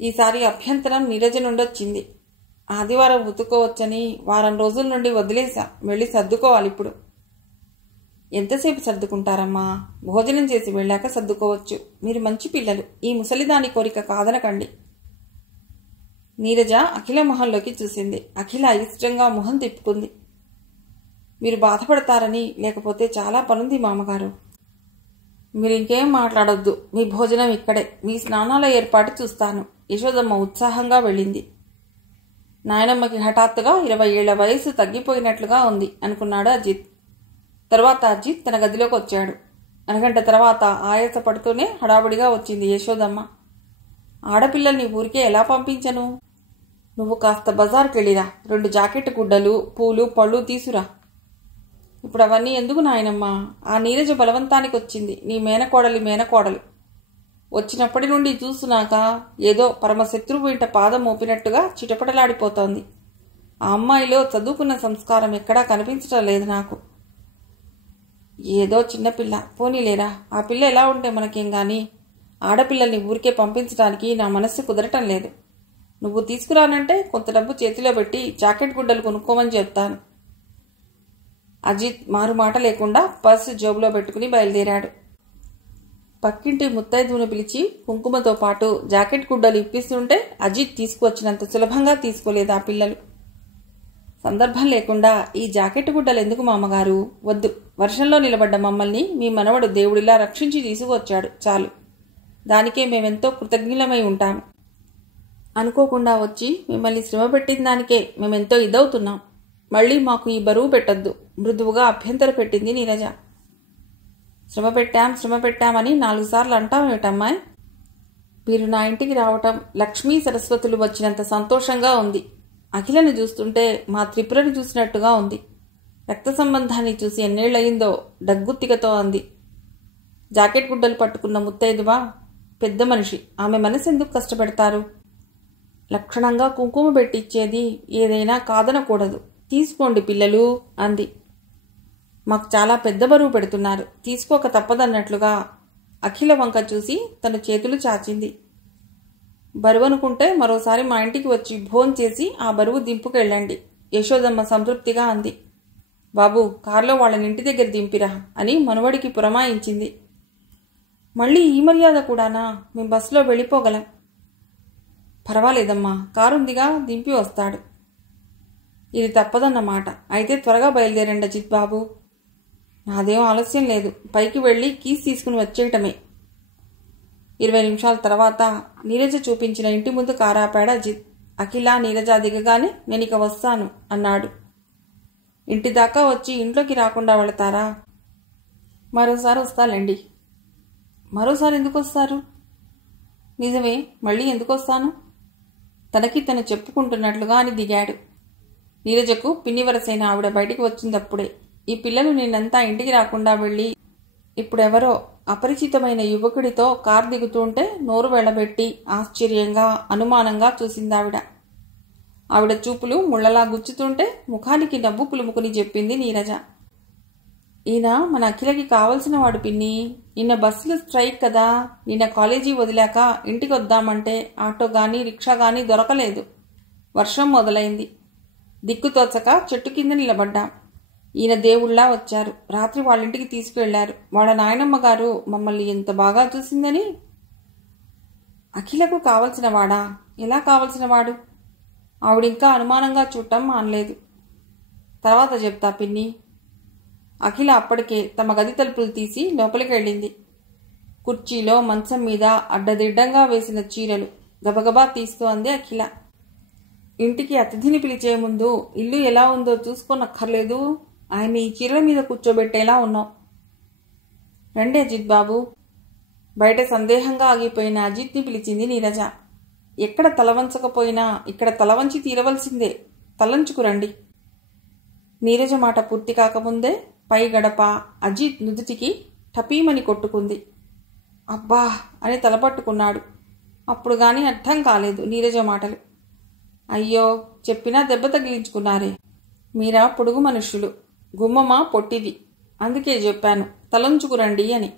ఈసారి అభ్యంతరం నీరజ నుండొచ్చింది. ఆదివారం ఉతుకోవచ్చని వారం రోజుల నుండి వదిలేశా. వెళ్ళి సర్దుకోవాలిప్పుడు. ఎంతసేపు సర్దుకుంటారమ్మా? భోజనం చేసి వెళ్ళాక సర్దుకోవచ్చు. మీరు మంచి పిల్లలు. ఈ ముసలిదాని కోరిక కాదనకండి. నీరజ అఖిల మొహంలోకి చూసింది. అఖిల అయిష్టంగా మొహం తిప్పుకుంది. మీరు బాధపడతారని, లేకపోతే చాలా పనుంది మామగారు. మీరింకేం మాట్లాడొద్దు. మీ భోజనం ఇక్కడే. మీ స్నానాల ఏర్పాటు చూస్తాను. యశోదమ్మ ఉత్సాహంగా వెళ్ళింది. నాయనమ్మకి హఠాత్తుగా 20 ఏళ్ల వయసు తగ్గిపోయినట్లుగా ఉంది అనుకున్నాడు అజిత్. తరువాత అజిత్ తన గదిలోకి వచ్చాడు. అరగంట తర్వాత ఆయాసపడుతూనే హడావుడిగా వచ్చింది యశోదమ్మ. ఆడపిల్లల్ని ఊరికే ఎలా పంపించను? నువ్వు కాస్త బజార్కి వెళ్ళిరా, 2 జాకెట్ గుడ్డలు, పూలు, పళ్ళు తీసురా. ఇప్పుడు అవన్నీ ఎందుకు నాయనమ్మా? ఆ నీరజ బలవంతానికి వచ్చింది, నీ మేనకోడలు. వచ్చినప్పటి నుండి చూస్తున్నాక ఏదో పరమశత్రువు వెంట పాదం మోపినట్టుగా చిటపటలాడిపోతోంది. ఆ అమ్మాయిలో చదువుకున్న సంస్కారం ఎక్కడా కనిపించటం లేదు నాకు. ఏదో చిన్నపిల్ల, పోనీలేరా, ఆ పిల్ల ఎలా ఉంటే మనకేం గాని, ఆడపిల్లల్ని ఊరికే పంపించడానికి నా మనస్సు కుదరటం లేదు. నువ్వు తీసుకురానంటే కొంత డబ్బు చేతిలో పెట్టి జాకెట్ గుడ్డలు కొనుక్కోమని చెప్తాను. అజిత్ మారుమాట లేకుండా పర్సు జోబులో పెట్టుకుని బయలుదేరాడు. పక్కింటి ముత్తైదువును పిలిచి కుంకుమతో పాటు జాకెట్ గుడ్డలు ఇప్పిస్తుంటే అజిత్ తీసుకువచ్చినంత సులభంగా తీసుకోలేదు ఆ పిల్లలు. సందర్భం లేకుండా ఈ జాకెట్ గుడ్డలు ఎందుకు మామగారు? వద్దు, వర్షంలో నిలబడ్డ మమ్మల్ని మీ మనవడు దేవుడిలా రక్షించి తీసుకువచ్చాడు, చాలు. దానికే మేమెంతో కృతజ్ఞులమై ఉంటాము. అనుకోకుండా వచ్చి మిమ్మల్ని శ్రమ పెట్టిన దానికే మేమెంతో ఇదవుతున్నాం. మళ్ళీ మాకు ఈ బరువు పెట్టద్దు, మృదువుగా అభ్యంతర పెట్టింది నీరజ. శ్రమ పెట్టామని 4 సార్లు అంటామేటమ్మాయి? మీరు నా ఇంటికి రావటం లక్ష్మీ సరస్వతులు వచ్చినంత సంతోషంగా ఉంది. అఖిలను చూస్తుంటే మా త్రిపురని చూసినట్టుగా ఉంది. రక్త సంబంధాన్ని చూసి ఎన్నేళ్లయిందో డగ్గుత్తికతో అంది. జాకెట్ గుడ్డలు పట్టుకున్న ముత్తైదువా పెద్ద మనిషి, ఆమె మనసు ఎందుకు కష్టపెడతారు? లక్షణంగా కుంకుమ పెట్టిచ్చేది, ఏదైనా కాదనకూడదు. తీసుకోండి పిల్లలు అంది. మాకు చాలా పెద్ద బరువు పెడుతున్నారు, తీసుకోక తప్పదన్నట్లుగా అఖిల వంక చూసి తన చేతులు చాచింది. బరువు అనుకుంటే మరోసారి మా ఇంటికి వచ్చి భోంచేసి ఆ బరువు దింపుకెళ్ళండి, యశోదమ్మ సంతృప్తిగా అంది. బాబు, కారులో వాళ్ళని ఇంటి దగ్గర దింపిరా అని మనవడికి పురమాయించింది. మళ్ళీ ఈ మర్యాద కూడానా? మేం బస్సులో వెళ్ళిపోగలం. పర్వాలేదమ్మా, కారుందిగా, దింపి వస్తాడు. ఇది తప్పదన్నమాట. అయితే త్వరగా బయలుదేరండి అజిత్ బాబు. నాదేం ఆలస్యం లేదు, పైకి వెళ్ళి కీస్ తీసుకుని వచ్చేయటమే. 20 నిమిషాల తర్వాత నీరజ చూపించిన ఇంటి ముందు కారాపాడు అజిత్. అఖిల, నీరజ దిగగానే నేనిక వస్తాను అన్నాడు. ఇంటి దాకా వచ్చి ఇంట్లోకి రాకుండా వెళతారా? మరోసారి వస్తాలేండి. మరోసారి ఎందుకు వస్తారు? నిజమే, మళ్ళీ ఎందుకు వస్తాను? తనకి తను చెప్పుకుంటున్నట్లుగా అని దిగాడు. నీరజకు పిన్నివరసైన ఆవిడ బయటికి వచ్చిందప్పుడే. ఈ పిల్లలు నిన్నంతా ఇంటికి రాకుండా వెళ్ళి ఇప్పుడెవరో అపరిచితమైన యువకుడితో కారు దిగుతుంటే నోరు వెళ్ళబెట్టి ఆశ్చర్యంగా, అనుమానంగా చూసిందావిడ. ఆవిడ చూపులు ముళ్లలా గుచ్చుతుంటే ముఖానికి నవ్వు పులుముకుని చెప్పింది నీరజ. ఈయన మన అఖిలకి కావలసిన వాడు పిన్ని. నిన్న బస్సులు స్ట్రైక్ కదా, నిన్న కాలేజీ వదిలాక ఇంటికి వద్దామంటే ఆటో గాని రిక్షా గాని దొరకలేదు. వర్షం మొదలైంది. దిక్కుతోచక చెట్టు కింద నిలబడ్డాం. ఈయన దేవుళ్లా వచ్చారు. రాత్రి వాళ్ళింటికి తీసుకువెళ్లారు. వాళ్ళ నాయనమ్మ గారు మమ్మల్ని ఎంత బాగా చూసిందని. అఖిలకు కావలసిన వాడా? ఎలా కావలసిన వాడు? ఆవిడింకా అనుమానంగా చూడటం మానలేదు. తర్వాత చెప్తా పిన్ని. అఖిల అప్పటికే తమ గది తలుపులు తీసి లోపలికి వెళ్ళింది. కుర్చీలో మంచం మీద అడ్డదిడ్డంగా వేసిన చీరలు గబగబా తీస్తూ అంది అఖిల. ఇంటికి అతిథిని పిలిచే ముందు ఇల్లు ఎలా ఉందో చూసుకోనక్కర్లేదు, ఆయన ఈ చీరల మీద కూర్చోబెట్టేలా ఉన్నావు. రండి అజిత్ బాబు. బయట సందేహంగా ఆగిపోయిన అజిత్ని పిలిచింది నీరజ. ఎక్కడ తలవంచకపోయినా ఇక్కడ తలవంచి తీరవలసిందే, తలంచుకురండి. నీరజ మాట పూర్తి కాకముందే పై గడప అజిత్ నుదుటికి టపీమని కొట్టుకుంది. అబ్బా అని తలపట్టుకున్నాడు. అప్పుడు గాని అర్థం కాలేదు నీరజ మాటలు. అయ్యో, చెప్పినా దెబ్బ తగిలించుకున్నారే. మీరా పొడుగు మనుష్యులు, గుమ్మమా పొట్టిది, అందుకే చెప్పాను తలంచుకురండి అని.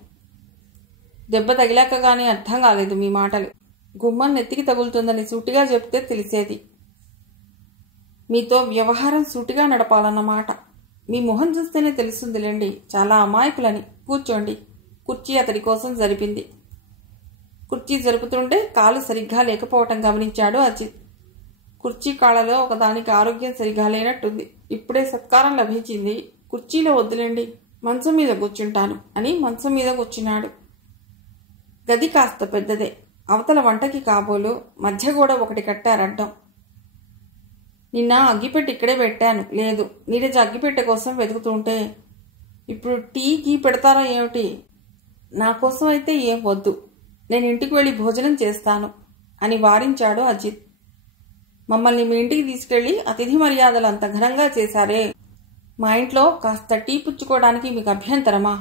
దెబ్బ తగిలాక గానీ అర్థం కాలేదు మీ మాటలు. గుమ్మం నెత్తికి తగులుతుందని సూటిగా చెప్తే తెలిసేది. మీతో వ్యవహారం సూటిగా నడపాలన్నమాట. మీ మొహం చూస్తేనే తెలుస్తుందిలేండి, చాలా అమాయకులని. కూర్చోండి. కుర్చీ అతడి కోసం జరిపింది. కుర్చీ జరుపుతుంటే కాలు సరిగ్గా లేకపోవటం గమనించాడు అజిత్. కుర్చీ కాళ్ళలో ఒకదానికి ఆరోగ్యం సరిగా లేనట్టుంది. ఇప్పుడే సత్కారం లభించింది, కుర్చీలో వద్దులేండి, మంచం మీద కూర్చుంటాను అని మంచం మీద కూర్చున్నాడు. గది కాస్త పెద్దదే. అవతల వంటకి కాబోలు, మధ్య గోడ ఒకటి కట్టారడ్డం. నిన్న అగ్గిపెట్టి ఇక్కడే పెట్టాను, లేదు. నీరజ అగ్గిపెట్టె కోసం వెతుకుతుంటే ఇప్పుడు టీ గీ పెడతారా ఏమిటి? నా కోసం అయితే ఏం వద్దు, నేను ఇంటికి వెళ్ళి భోజనం చేస్తాను అని వారించాడు అజిత్. మమ్మల్ని మీ ఇంటికి తీసుకెళ్లి అతిథి మర్యాదలు అంత ఘనంగా చేశారే, మా ఇంట్లో కాస్త టీ పుచ్చుకోవడానికి మీకు అభ్యంతరమా?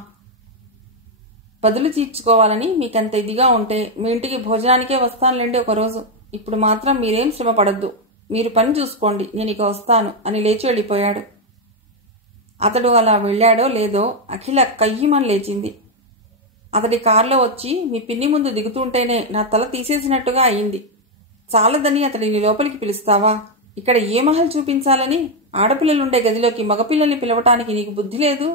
బదులు తీర్చుకోవాలని మీకంత ఇదిగా ఉంటే మీ ఇంటికి భోజనానికే వస్తానులేండి ఒకరోజు. ఇప్పుడు మాత్రం మీరేం శ్రమ పడద్దు, మీరు పని చూసుకోండి, నేను ఇక వస్తాను అని లేచి వెళ్ళిపోయాడు. అతడు అలా వెళ్ళాడో లేదో అఖిల కయ్యిమని లేచింది. అతడి కారులో వచ్చి మీ పిన్ని ముందు దిగుతుంటేనే నా తల తీసేసినట్టుగా అయింది. చాలదని అతడిని లోపలికి పిలుస్తావా? ఇక్కడ ఏ మహల్ చూపించాలని? ఆడపిల్లలుండే గదిలోకి మగపిల్లల్ని పిలవటానికి నీకు బుద్ధి లేదు?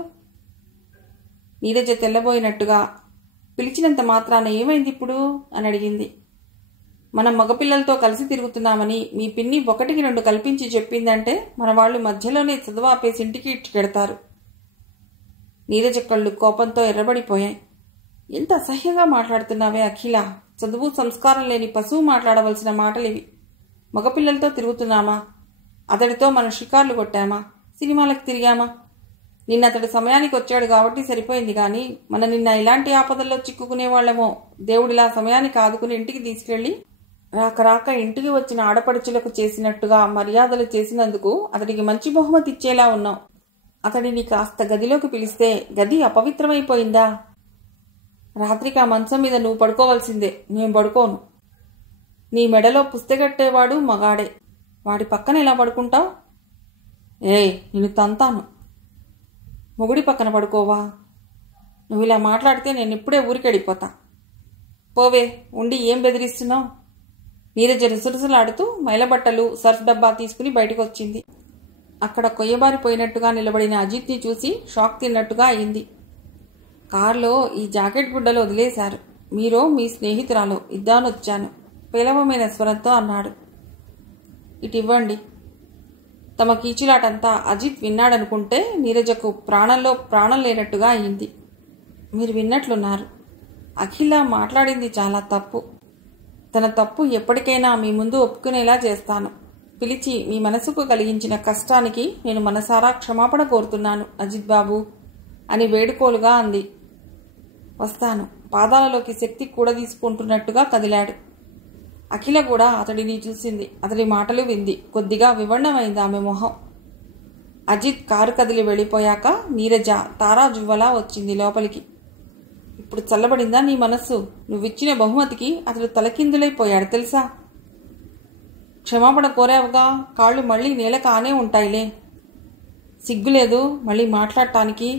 నీరజ తెల్లబోయినట్టుగా, పిలిచినంత మాత్రాన ఏమైంది ఇప్పుడు అని అడిగింది. మనం మగపిల్లలతో కలిసి తిరుగుతున్నామని మీ పిన్ని ఒకటికి రెండు కల్పించి చెప్పిందంటే మన వాళ్ళు మధ్యలోనే చదువు ఆపేసి ఇంటికి ఇచ్చికెడతారు. నీరజ కళ్ళు కోపంతో ఎర్రబడిపోయాయి. ఎంత అసహ్యంగా మాట్లాడుతున్నావే అఖిల, చదువు సంస్కారం లేని పశువు మాట్లాడవలసిన మాటలివి. మగపిల్లలతో తిరుగుతున్నామా? అతడితో మనం షికార్లు కొట్టామా? సినిమాలకు తిరిగామా? నిన్న అతడు సమయానికి వచ్చాడు కాబట్టి సరిపోయింది, కానీ మన నిన్న ఇలాంటి ఆపదల్లో చిక్కుకునేవాళ్లమో. దేవుడిలా సమయానికి ఆదుకుని ఇంటికి తీసుకెళ్లి రాక ఇంటికి వచ్చిన ఆడపడుచులకు చేసినట్టుగా మర్యాదలు చేసినందుకు అతడికి మంచి బహుమతి ఇచ్చేలా ఉన్నాం. అతడిని కాస్త గదిలోకి పిలిస్తే గది అపవిత్రమైపోయిందా? రాత్రికి ఆ మంచం మీద నువ్వు పడుకోవలసిందే, నేను పడుకోను. నీ మెడలో పుస్తకట్టేవాడు మగాడే, వాడి పక్కన ఎలా పడుకుంటావు? నిన్ను తంతాను. మొగుడి పక్కన పడుకోవా? నువ్వు ఇలా మాట్లాడితే నేను ఇప్పుడే ఊరికెళ్ళిపోతా. పోవే, ఉండి ఏం బెదిరిస్తున్నావు? నీరజ రుసరుసలాడుతూ మైలబట్టలు సర్ఫ్ డబ్బా తీసుకుని బయటకు వచ్చింది. అక్కడ కొయ్యబారిపోయినట్టుగా నిలబడిన అజిత్ని చూసి షాక్ తిన్నట్టుగా అయింది. కారులో ఈ జాకెట్ గుడ్డలు వదిలేశారు. మీరో మీ స్నేహితురాలో ఇద్దామనొచ్చాను, పేలవమైన స్వరంతో అన్నాడు. ఇటివ్వండి. తమ కీచులాటంతా అజిత్ విన్నాడనుకుంటే నీరజకు ప్రాణంలో ప్రాణం లేనట్టుగా అయింది. మీరు విన్నట్లున్నారు. అఖిల మాట్లాడింది చాలా తప్పు. తన తప్పు ఎప్పటికైనా మీ ముందు ఒప్పుకునేలా చేస్తాను. పిలిచి మీ మనసుకు కలిగించిన కష్టానికి నేను మనసారా క్షమాపణ కోరుతున్నాను అజిత్ బాబు అని వేడుకోలుగా అంది. వస్తాను. పాదాలలోకి శక్తి కూడా తీసుకుంటున్నట్టుగా కదిలాడు. అఖిల కూడా అతడిని చూసింది. అతడి మాటలు వింది. కొద్దిగా వివరణమైంది ఆమె మొహం. అజిత్ కారు కదిలి వెళ్ళిపోయాక నీరజ తారాజువ్వలా వచ్చింది లోపలికి. ఇప్పుడు చల్లబడిందా నీ మనస్సు? నువ్విచ్చిన బహుమతికి అతడు తలకిందులైపోయాడు తెలుసా? క్షమాపణ కోరావుగా, కాళ్ళు మళ్ళీ నేల కానే ఉంటాయిలే. సిగ్గులేదు మళ్ళీ మాట్లాడటానికి?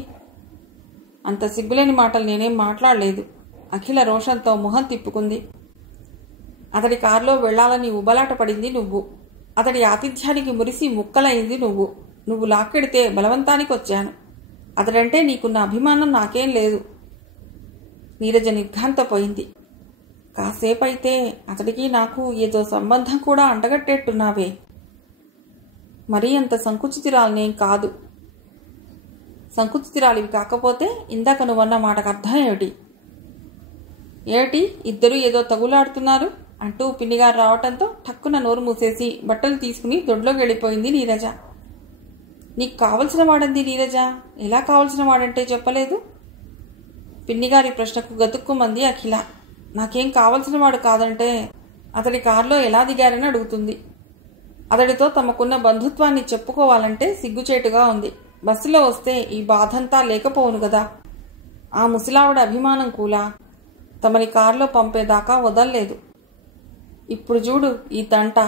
అంత సిగ్గులేని మాటలు నేనేం మాట్లాడలేదు. అఖిల రోషంతో మొహం తిప్పుకుంది. అతడి కారులో వెళ్లాలని ఉబలాట పడింది నువ్వు. అతడి ఆతిథ్యానికి మురిసి ముక్కలైంది నువ్వు. నువ్వు లాక్కెడితే బలవంతానికి వచ్చాను. అతడంటే నీకున్న అభిమానం నాకేం లేదు. నీరజ నిర్ఘాంతపోయింది. కాసేపైతే అతడికి నాకు ఏదో సంబంధం కూడా అంటగట్టేట్టున్నావే. మరీ అంత సంకుచితురాలనేం కాదు. సంకుచితురాలివి కాకపోతే ఇందాక నువ్వన్న మాటకు అర్థం ఏమిటి? ఇద్దరు ఏదో తగులాడుతున్నారు అంటూ పిన్నిగారు రావటంతో టక్కున నోరు మూసేసి బట్టలు తీసుకుని దొడ్లోకి వెళ్ళిపోయింది నీరజ. నీకు కావలసిన వాడంది నీరజ. ఎలా కావలసిన వాడంటే చెప్పలేదు? పిన్నిగారి ప్రశ్నకు గతుక్కుమంది అఖిల. నాకేం కావలసిన వాడు కాదంటే అతడి కారులో ఎలా దిగారని అడుగుతుంది. అతడితో తమకున్న బంధుత్వాన్ని చెప్పుకోవాలంటే సిగ్గుచేటుగా ఉంది. బస్సులో వస్తే ఈ బాధంతా లేకపోవును కదా. ఆ ముసలావిడ అభిమానం కూలా తమని కారులో పంపేదాకా వదల్లేదు. ఇప్పుడు చూడు ఈ తంట.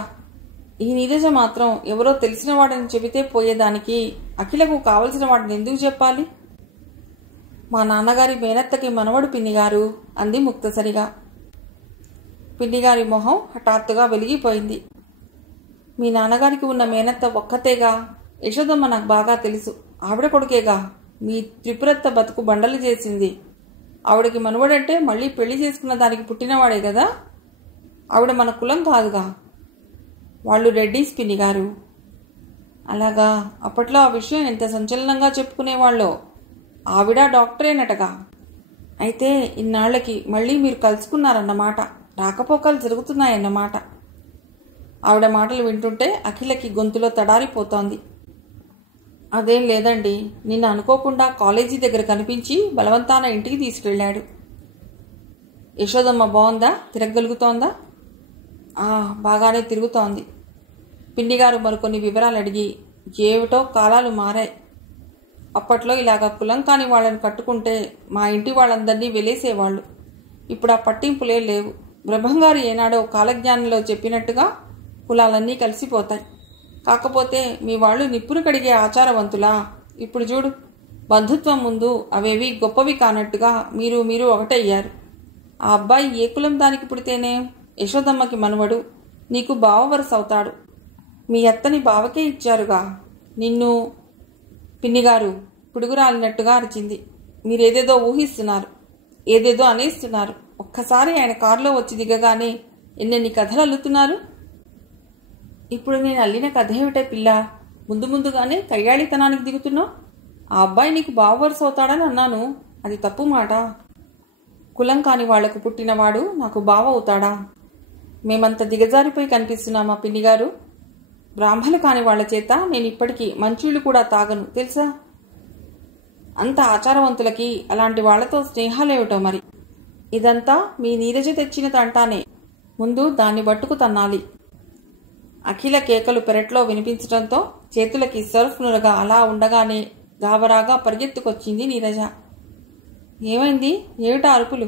ఈ నీరజ మాత్రం ఎవరో తెలిసిన వాడని చెబితే పోయేదానికి అఖిలకు కావలసిన వాడిని ఎందుకు చెప్పాలి? మా నాన్నగారి మేనత్తకి మనవడు పిన్నిగారు అంది ముక్తసరిగా. పిన్నిగారి మొహం హఠాత్తుగా వెలిగిపోయింది. మీ నాన్నగారికి ఉన్న మేనత్త ఒక్కతేగా. యశోదమ్మ నాకు బాగా తెలుసు. ఆవిడ కొడుకేగా మీ త్రిపురత్త బతుకు బండలు చేసింది. ఆవిడకి మనవడంటే మళ్ళీ పెళ్లి చేసుకున్న దానికి పుట్టినవాడే కదా. ఆవిడ మన కులం కాదుగా. వాళ్ళు రెడ్డీస్ పిన్నిగారు. అలాగా. అప్పట్లో ఆ విషయం ఎంత సంచలనంగా చెప్పుకునేవాళ్ళో. ఆవిడ డాక్టరేనటగా. అయితే ఇన్నాళ్లకి మళ్ళీ మీరు కలుసుకున్నారన్నమాట. రాకపోకలు జరుగుతున్నాయన్నమాట. ఆవిడ మాటలు వింటుంటే అఖిలకి గొంతులో తడారిపోతోంది. అదేం లేదండి. నిన్న అనుకోకుండా కాలేజీ దగ్గర కనిపించి బలవంతాన ఇంటికి తీసుకెళ్లాడు. యశోదమ్మ బాగుందా? తిరగగలుగుతోందా? బాగానే తిరుగుతోంది. పిండిగారు మరికొన్ని వివరాలు అడిగి, ఏమిటో కాలాలు మారాయి. అప్పట్లో ఇలాగ కులం కాని వాళ్ళని కట్టుకుంటే మా ఇంటి వాళ్ళందరినీ వెలేసేవాళ్ళు. ఇప్పుడు ఆ పట్టింపులే లేవు. బ్రహ్మంగారు ఏనాడో కాలజ్ఞానంలో చెప్పినట్టుగా కులాలన్నీ కలిసిపోతాయి. కాకపోతే మీ వాళ్ళు నిప్పును కడిగే ఆచారవంతులా? ఇప్పుడు చూడు, బంధుత్వం ముందు అవేవి గొప్పవి కానట్టుగా మీరు ఒకటయ్యారు. ఆ అబ్బాయి ఏ కులం దానికి పుడితేనే? యశోదమ్మకి మనవడు, నీకు బావ వరస అవుతాడు. మీ అత్తని బావకే ఇచ్చారుగా. నిన్ను పిన్నిగారు పిడుగురాలినట్టుగా అరిచింది. మీరేదేదో ఊహిస్తున్నారు, ఏదేదో అనేస్తున్నారు. ఒక్కసారి ఆయన కారులో వచ్చి దిగగానే ఎన్నెన్ని కథలు అల్లుతున్నారు. ఇప్పుడు నేను అల్లిన కథ ఏమిటే పిల్ల? ముందుగానే కయ్యాళితనానికి దిగుతున్నావు. ఆ అబ్బాయి నీకు బావ వరుస అవుతాడని అన్నాను. అది తప్పు మాట. కులం కాని వాళ్లకు పుట్టినవాడు నాకు బావ అవుతాడా? మేమంత దిగజారిపోయి కనిపిస్తున్నామా పిన్నిగారు? బ్రాహ్మలు కాని వాళ్ల చేత నేను ఇప్పటికీ మంచీళ్లు కూడా తాగను తెలుసా? అంత ఆచారవంతులకి అలాంటి వాళ్లతో స్నేహాలేమిటో మరి. ఇదంతా మీ నీరజ తెచ్చిన తంటానే. ముందు దాన్ని బట్టుకు తన్నాలి. అఖిల కేకలు పెరట్లో వినిపించటంతో చేతులకి సర్ఫ్ నురగా అలా ఉండగానే గాబరాగా పరిగెత్తుకొచ్చింది నీరజ. ఏమైంది? ఏమిటా అరుపులు?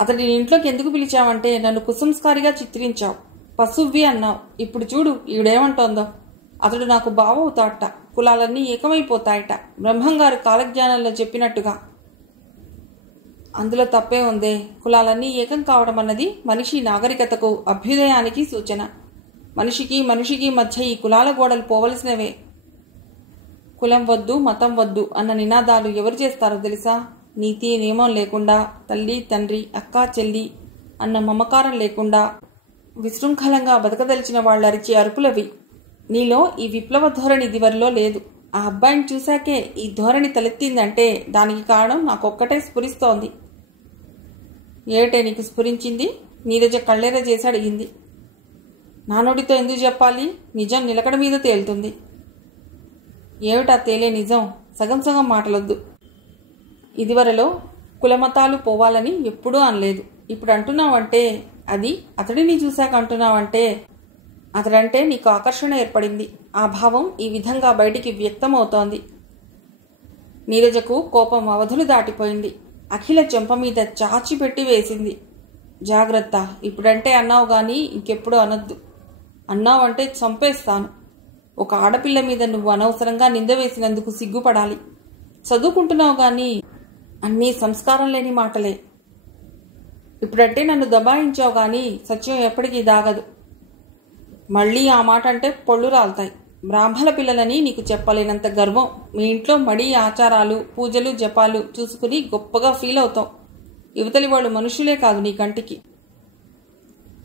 అతడిని ఇంట్లోకి ఎందుకు పిలిచావంటే నన్ను కుసంస్కారిగా చిత్రించావు, పశువ్వి అన్నావు. ఇప్పుడు చూడు ఈవిడేమంటోందో. అతడు నాకు బావ అవుతాడట, కులాలన్నీ ఏకమైపోతాయట, బ్రహ్మంగారు కాలజ్ఞానంలో చెప్పినట్టుగా. అందులో తప్పే ఉందే? కులాలన్నీ ఏకం కావడం అన్నది మనిషి నాగరికతకు, అభ్యుదయానికి సూచన. మనిషికి మధ్య ఈ కులాల గోడలు పోవలసినవే. కులం వద్దు, మతం వద్దు అన్న నినాదాలు ఎవరు చేస్తారో తెలుసా? నీతి నియమం లేకుండా, తల్లి తండ్రి అక్క చెల్లి అన్న మమకారం లేకుండా విశృంఖలంగా బతకదలిచిన వాళ్ళు అరిచే అరుపులవి. నీలో ఈ విప్లవ ధోరణి ఇదివరలో లేదు. ఆ అబ్బాయిని చూశాకే ఈ ధోరణి తలెత్తిందంటే దానికి కారణం నాకొక్కటే స్ఫురిస్తోంది. ఏమిటే నీకు స్ఫురించింది? నీరజ కళ్ళెర చేసి అడిగింది. నానోడితో ఎందుకు చెప్పాలి? నిజం నిలకడ మీద తేలుతుంది. ఏమిటా తేలే నిజం? సగం సగం మాటలొద్దు. ఇదివరలో కులమతాలు పోవాలని ఎప్పుడూ అనలేదు. ఇప్పుడు అంటున్నావంటే అది అతడిని చూశాక అంటున్నావంటే అతడంటే నీకు ఆకర్షణ ఏర్పడింది. ఆ భావం ఈ విధంగా బయటికి వ్యక్తమవుతోంది. నీరజకు కోపం అవధులు దాటిపోయింది. అఖిల చెంప మీద చాచి పెట్టి వేసింది. జాగ్రత్త, ఇప్పుడంటే అన్నావు గాని ఇంకెప్పుడు అనొద్దు. అన్నావంటే చంపేస్తాను. ఒక ఆడపిల్ల మీద నువ్వు అనవసరంగా నింద వేసినందుకు సిగ్గుపడాలి. చదువుకుంటున్నావు గాని అన్నీ సంస్కారం లేని మాటలే. ఇప్పుడంటే నన్ను దబాయించావు గాని సత్యం ఎప్పటికీ దాగదు. మళ్ళీ ఆ మాట అంటే పొళ్ళు రాలుతాయి. బ్రాహ్మణ పిల్లలని నీకు చెప్పలేనంత గర్వం. మీ ఇంట్లో మడి ఆచారాలు, పూజలు, జపాలు చూసుకుని గొప్పగా ఫీల్ అవుతావు. యువతలి వాళ్ళు మనుషులే కాదు నీ కంటికి.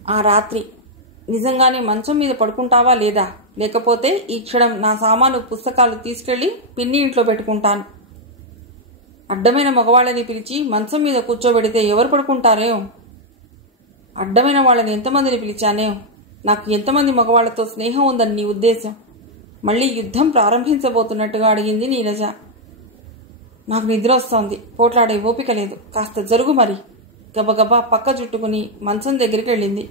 ఆ రాత్రి నిజంగానే మంచం మీద పడుకుంటావా లేదా? లేకపోతే ఈ క్షణం నా సామాను పుస్తకాలు తీసుకెళ్లి పిన్ని ఇంట్లో పెట్టుకుంటాను. అడ్డమైన మగవాళ్ళని పిలిచి మంచం మీద కూర్చోబెడితే ఎవరు పడుకుంటారే? అడ్డమైన వాళ్ళని ఎంతమందిని పిలిచానే? నాకు ఎంతమంది మగవాళ్లతో స్నేహం ఉందని నీ ఉద్దేశం? మళ్ళీ యుద్ధం ప్రారంభించబోతున్నట్టుగా అడిగింది నీరజ. నాకు నిద్ర వస్తోంది, పోట్లాడే ఓపిక లేదు. కాస్త జరుగు మరి. గబగబా పక్క చుట్టుకుని మంచం దగ్గరికి వెళ్ళింది.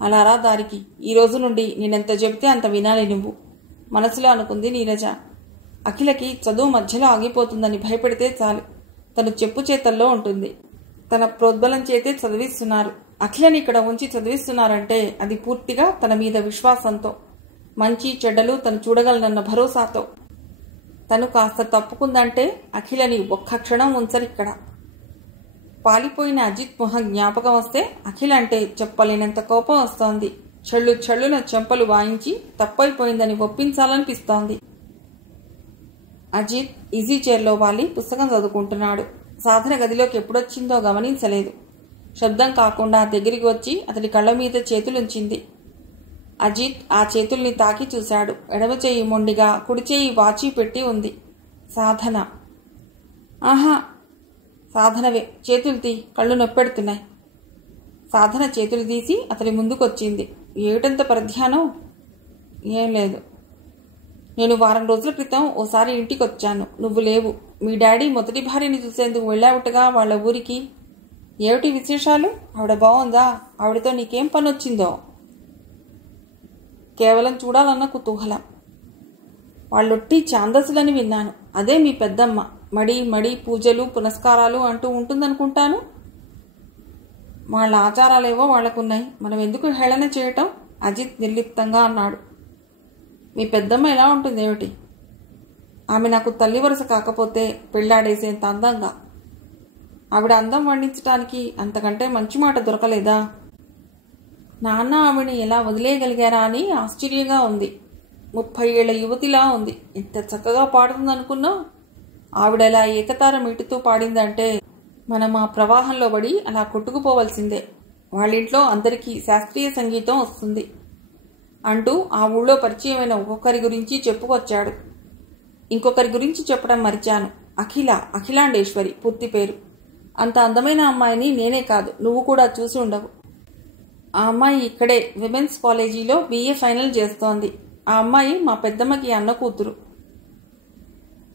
అలారా దారికి. ఈ రోజు నుండి నేనెంత చెబితే అంత వినాలి నువ్వు, మనసులో అనుకుంది నీరజ. అఖిలకి చదువు మధ్యలో ఆగిపోతుందని భయపెడితే చాలు, తను చెప్పు చేతల్లో ఉంటుంది. తన ప్రోద్బలం చేతే చదివిస్తున్నారు. అఖిలని ఇక్కడ ఉంచి చదివిస్తున్నారంటే అది పూర్తిగా తన మీద విశ్వాసంతో, మంచి చెడ్డలు తను చూడగలనన్న భరోసాతో. తను కాస్త తప్పుకుందంటే అఖిలని ఒక్క క్షణం ఉంచరిక్కడ. పాలిపోయిన అజిత్ మొహం జ్ఞాపకం వస్తే అఖిలంటే చెప్పలేనంత కోపం వస్తోంది. చెళ్ళున చెంపలు వాయించి తప్పైపోయిందని ఒప్పించాలనిపిస్తోంది. అజిత్ ఈజీ చైర్లో వాలి పుస్తకం చదువుకుంటున్నాడు. సాధన గదిలోకి ఎప్పుడొచ్చిందో గమనించలేదు. శబ్దం కాకుండా దగ్గరికి వచ్చి అతడి కళ్ళ మీద చేతులుంచింది. అజిత్ ఆ చేతుల్ని తాకి చూశాడు. ఎడమ చెయ్యి మొండిగా, కుడి చెయ్యి వాచి పెట్టి ఉంది. సాధన. ఆహా, సాధనవే. చేతులు తీ, కళ్ళు నొప్పెడుతున్నాయి. సాధన చేతులు తీసి అతడి ముందుకొచ్చింది. ఏమిటంత పరధ్యానం? ఏం లేదు. నేను వారం రోజుల క్రితం ఓసారి ఇంటికొచ్చాను. నువ్వు లేవు. మీ డాడీ మొదటి భార్యని చూసేందుకు వెళ్ళావుటగా వాళ్ళ ఊరికి. ఏమిటి విశేషాలు? ఆవిడ బాగుందా? ఆవిడతో నీకేం పని వచ్చిందో? కేవలం చూడాలన్న కుతూహలం. వాళ్ళొట్టి ఛాందసులని విన్నాను. అదే మీ పెద్దమ్మ మడి మడి పూజలు పునస్కారాలు అంటూ ఉంటుందనుకుంటాను. వాళ్ళ ఆచారాలేవో వాళ్లకున్నాయి, మనం ఎందుకు హేళన చేయటం? అజిత్ నిర్లిప్తంగా అన్నాడు. మీ పెద్దమ్మ ఎలా ఉంటుందేమిటి? ఆమె నాకు తల్లి వరుస కాకపోతే పెళ్లాడేసేంత అందంగా. ఆవిడ అందం వర్ణించటానికి అంతకంటే మంచి మాట దొరకలేదా? నాన్న ఆవిడని ఎలా వదిలేయగలిగారా అని ఆశ్చర్యంగా ఉంది. 30 ఏళ్ల యువతిలా ఉంది. ఎంత చక్కగా పాడుతుందనుకున్నావు? ఆవిడలా ఏకతార మీటుతూ పాడిందంటే మనం ఆ ప్రవాహంలో పడి అలా కొట్టుకుపోవలసిందే. వాళ్ళింట్లో అందరికీ శాస్త్రీయ సంగీతం వస్తుంది అంటూ ఆ ఊళ్ళో పరిచయమైన ఒక్కొక్కరి గురించి చెప్పుకొచ్చాడు. ఇంకొకరి గురించి చెప్పడం మరిచాను. అఖిలాండేశ్వరి పూర్తి పేరు. అంత అందమైన అమ్మాయిని నేనే కాదు, నువ్వు కూడా చూసి ఉండవు. ఆ అమ్మాయి ఇక్కడే విమెన్స్ కాలేజీలో BA ఫైనల్ చేస్తోంది. ఆ అమ్మాయి మా పెద్దమ్మకి అన్న కూతురు.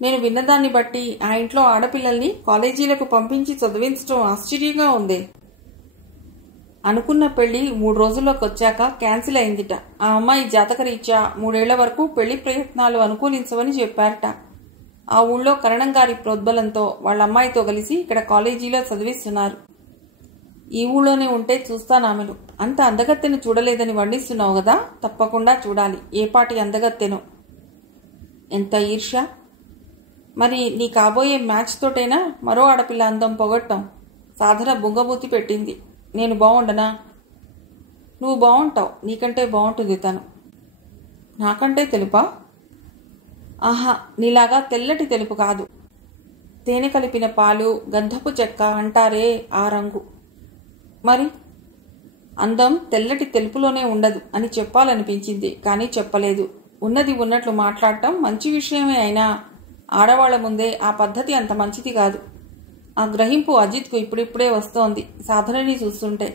నేను విన్నదాన్ని బట్టి ఆ ఇంట్లో ఆడపిల్లల్ని కాలేజీలకు పంపించి చదివించడం ఆశ్చర్యంగా ఉంది. అనుకున్న పెళ్లి 3 రోజుల్లోకి వచ్చాక క్యాన్సిల్ అయిందిట. ఆ అమ్మాయి జాతకరీత్యా 3 ఏళ్ల వరకు పెళ్లి ప్రయత్నాలు అనుకూలించవని చెప్పారట. ఆ ఊళ్ళో కరణం గారి ప్రోద్బలంతో వాళ్ళ అమ్మాయితో కలిసి ఇక్కడ కాలేజీలో చదివిస్తున్నారు. ఈ ఊళ్ళోనే ఉంటే చూస్తానామెను. అంత అందగత్తెను చూడలేదని వర్ణిస్తున్నావు కదా, తప్పకుండా చూడాలి. ఏపాటి అందగత్తెను! ఎంత ఈర్ష్య! మరి నీ కాబోయే మ్యాచ్ తోటైనా మరో ఆడపిల్ల అందం పొగట్టం. సాధన బుంగమూతి పెట్టింది. నేను బాగుండనా? నువ్వు బాగుంటావు. నీకంటే బాగుంటుంది తను. నాకంటే తెలుపా? ఆహా, నీలాగా తెల్లటి తెలుపు కాదు. తేనె కలిపిన పాలు, గంధపు చెక్క అంటారే ఆ రంగు. మరి అందం తెల్లటి తెలుపులోనే ఉండదు అని చెప్పాలనిపించింది, కానీ చెప్పలేదు. ఉన్నది ఉన్నట్లు మాట్లాడటం మంచి విషయమే అయినా ఆడవాళ్ల ముందే ఆ పద్ధతి అంత మంచిది కాదు. ఆ గ్రహింపు అజిత్కు ఇప్పుడిప్పుడే వస్తోంది సాధనని చూస్తుంటే.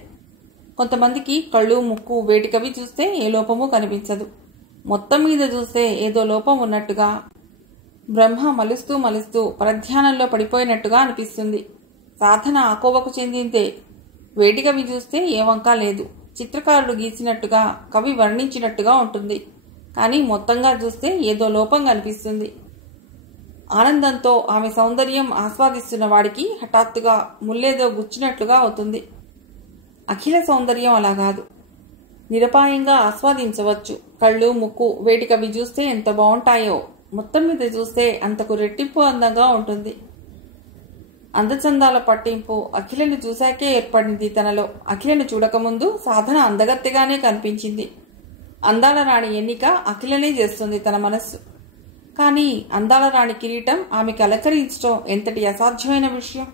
కొంతమందికి కళ్ళు ముక్కు వేటికవి చూస్తే ఏ లోపమూ కనిపించదు. మొత్తం మీద చూస్తే ఏదో లోపం ఉన్నట్టుగా, బ్రహ్మ మలుస్తూ మలుస్తూ పరధ్యానంలో పడిపోయినట్టుగా అనిపిస్తుంది. సాధన ఆకోవకు చెందిందే. వేటికవి చూస్తే ఏ వంకా లేదు. చిత్రకారుడు గీసినట్టుగా, కవి వర్ణించినట్టుగా ఉంటుంది. కానీ మొత్తంగా చూస్తే ఏదో లోపం కనిపిస్తుంది. ఆనందంతో ఆమె సౌందర్యం ఆస్వాదిస్తున్న వాడికి హఠాత్తుగా ముల్లేదో గుచ్చినట్లుగా అవుతుంది. అఖిల సౌందర్యం అలా కాదు. నిరపాయంగా ఆస్వాదించవచ్చు. కళ్ళు ముక్కు వేటికవి చూస్తే ఎంత బాగుంటాయో, మొత్తం మీద చూస్తే అంతకు రెట్టింపు అందంగా ఉంటుంది. అందచందాల పట్టింపు అఖిలను చూశాకే ఏర్పడింది తనలో. అఖిలను చూడకముందు సాధన అందగత్తెగానే కనిపించింది. అందాల రాణి ఎన్నిక అఖిలనే చేస్తుంది తన మనస్సు. కానీ అందాల రాణి కిరీటం ఆమెకు అలంకరించడం ఎంతటి అసాధ్యమైన విషయం.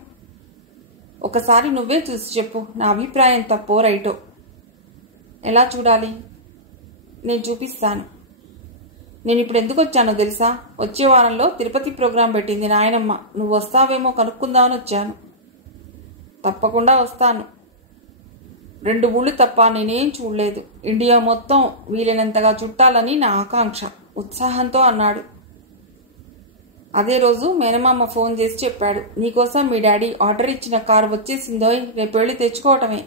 ఒకసారి నువ్వే చూసి చెప్పు, నా అభిప్రాయం తప్పో రైటో. ఎలా చూడాలి? నేను చూపిస్తాను. నేను ఇప్పుడు ఎందుకు వచ్చానో తెలుసా? వచ్చే వారంలో తిరుపతి ప్రోగ్రాం పెట్టింది నాయనమ్మ. నువ్వు వస్తావేమో కనుక్కుందామని వచ్చాను. తప్పకుండా వస్తాను. 2 ఊళ్ళు తప్ప నేనేం చూడలేదు. ఇండియా మొత్తం వీలైనంతగా చుట్టాలని నా ఆకాంక్ష, ఉత్సాహంతో అన్నాడు. అదే రోజు మేనమామ ఫోన్ చేసి చెప్పాడు, నీకోసం మీ డాడీ ఆర్డర్ ఇచ్చిన కారు వచ్చేసిందోయ్, రేపు వెళ్ళి తెచ్చుకోవటమే.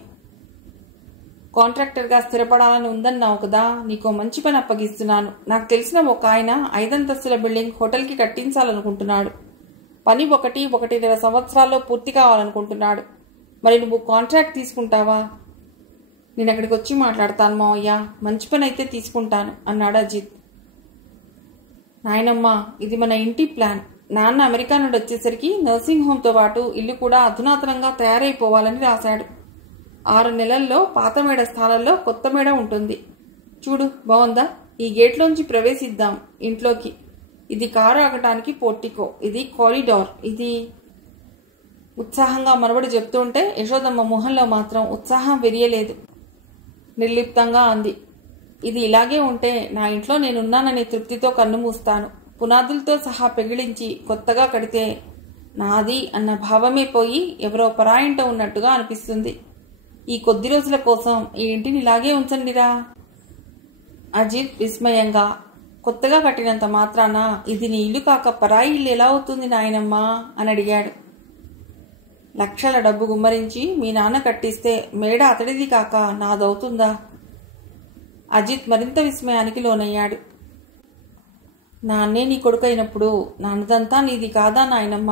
కాంట్రాక్టర్గా స్థిరపడాలని ఉందన్నావు కదా, నీకో మంచి పని అప్పగిస్తున్నాను. నాకు తెలిసిన ఒక ఆయన 5 అంతస్తుల బిల్డింగ్ హోటల్కి కట్టించాలనుకుంటున్నాడు. పని 1-1.5 సంవత్సరాల్లో పూర్తి కావాలనుకుంటున్నాడు. మరి నువ్వు కాంట్రాక్ట్ తీసుకుంటావా? నేను అక్కడికి వచ్చి మాట్లాడతాను మావయ్య, మంచి పని అయితే తీసుకుంటాను అన్నాడు అజిత్. నాయనమ్మ, ఇది మన ఇంటి ప్లాన్. నాన్న అమెరికా నుండి వచ్చేసరికి నర్సింగ్ హోమ్తో పాటు ఇల్లు కూడా అధునాతనంగా తయారైపోవాలని రాశాడు. 6 నెలల్లో పాత మేడ స్థానంలో కొత్త మేడ ఉంటుంది. చూడు బాగుందా? ఈ గేట్లోంచి ప్రవేశిద్దాం ఇంట్లోకి. ఇది కారు ఆగటానికి పోర్టికో, ఇది కారిడార్, ఇది... ఉత్సాహంగా మనవడు చెప్తుంటే యశోదమ్మ మొహంలో మాత్రం ఉత్సాహం వెరియలేదు. నిర్లిప్తంగా అంది, ఇది ఇలాగే ఉంటే నా ఇంట్లో నేనున్నాననే తృప్తితో కన్ను మూస్తాను. పునాదులతో సహా పెగిలించి కొత్తగా కడితే నాది అన్న భావమే పోయి ఎవరో పరాయింట ఉన్నట్టుగా అనిపిస్తుంది. ఈ కొద్ది రోజుల కోసం ఈ ఇంటిని ఇలాగే ఉంచండిరా. అజిత్ విస్మయంగా, కొత్తగా కట్టినంత మాత్రాన ఇది నీ ఇల్లు కాక పరాయి ఇల్లు ఎలా అవుతుంది నాయనమ్మా అని అడిగాడు. లక్షల డబ్బు గుమ్మరించి మీ నాన్న కట్టిస్తే మేడ అతడిది కాక నాదవుతుందా? అజిత్ మరింత విస్మయానికి లోనయ్యాడు. నాన్నే నీ కొడుకైనప్పుడు నాన్నదంతా నీది కాదా నాయనమ్మ?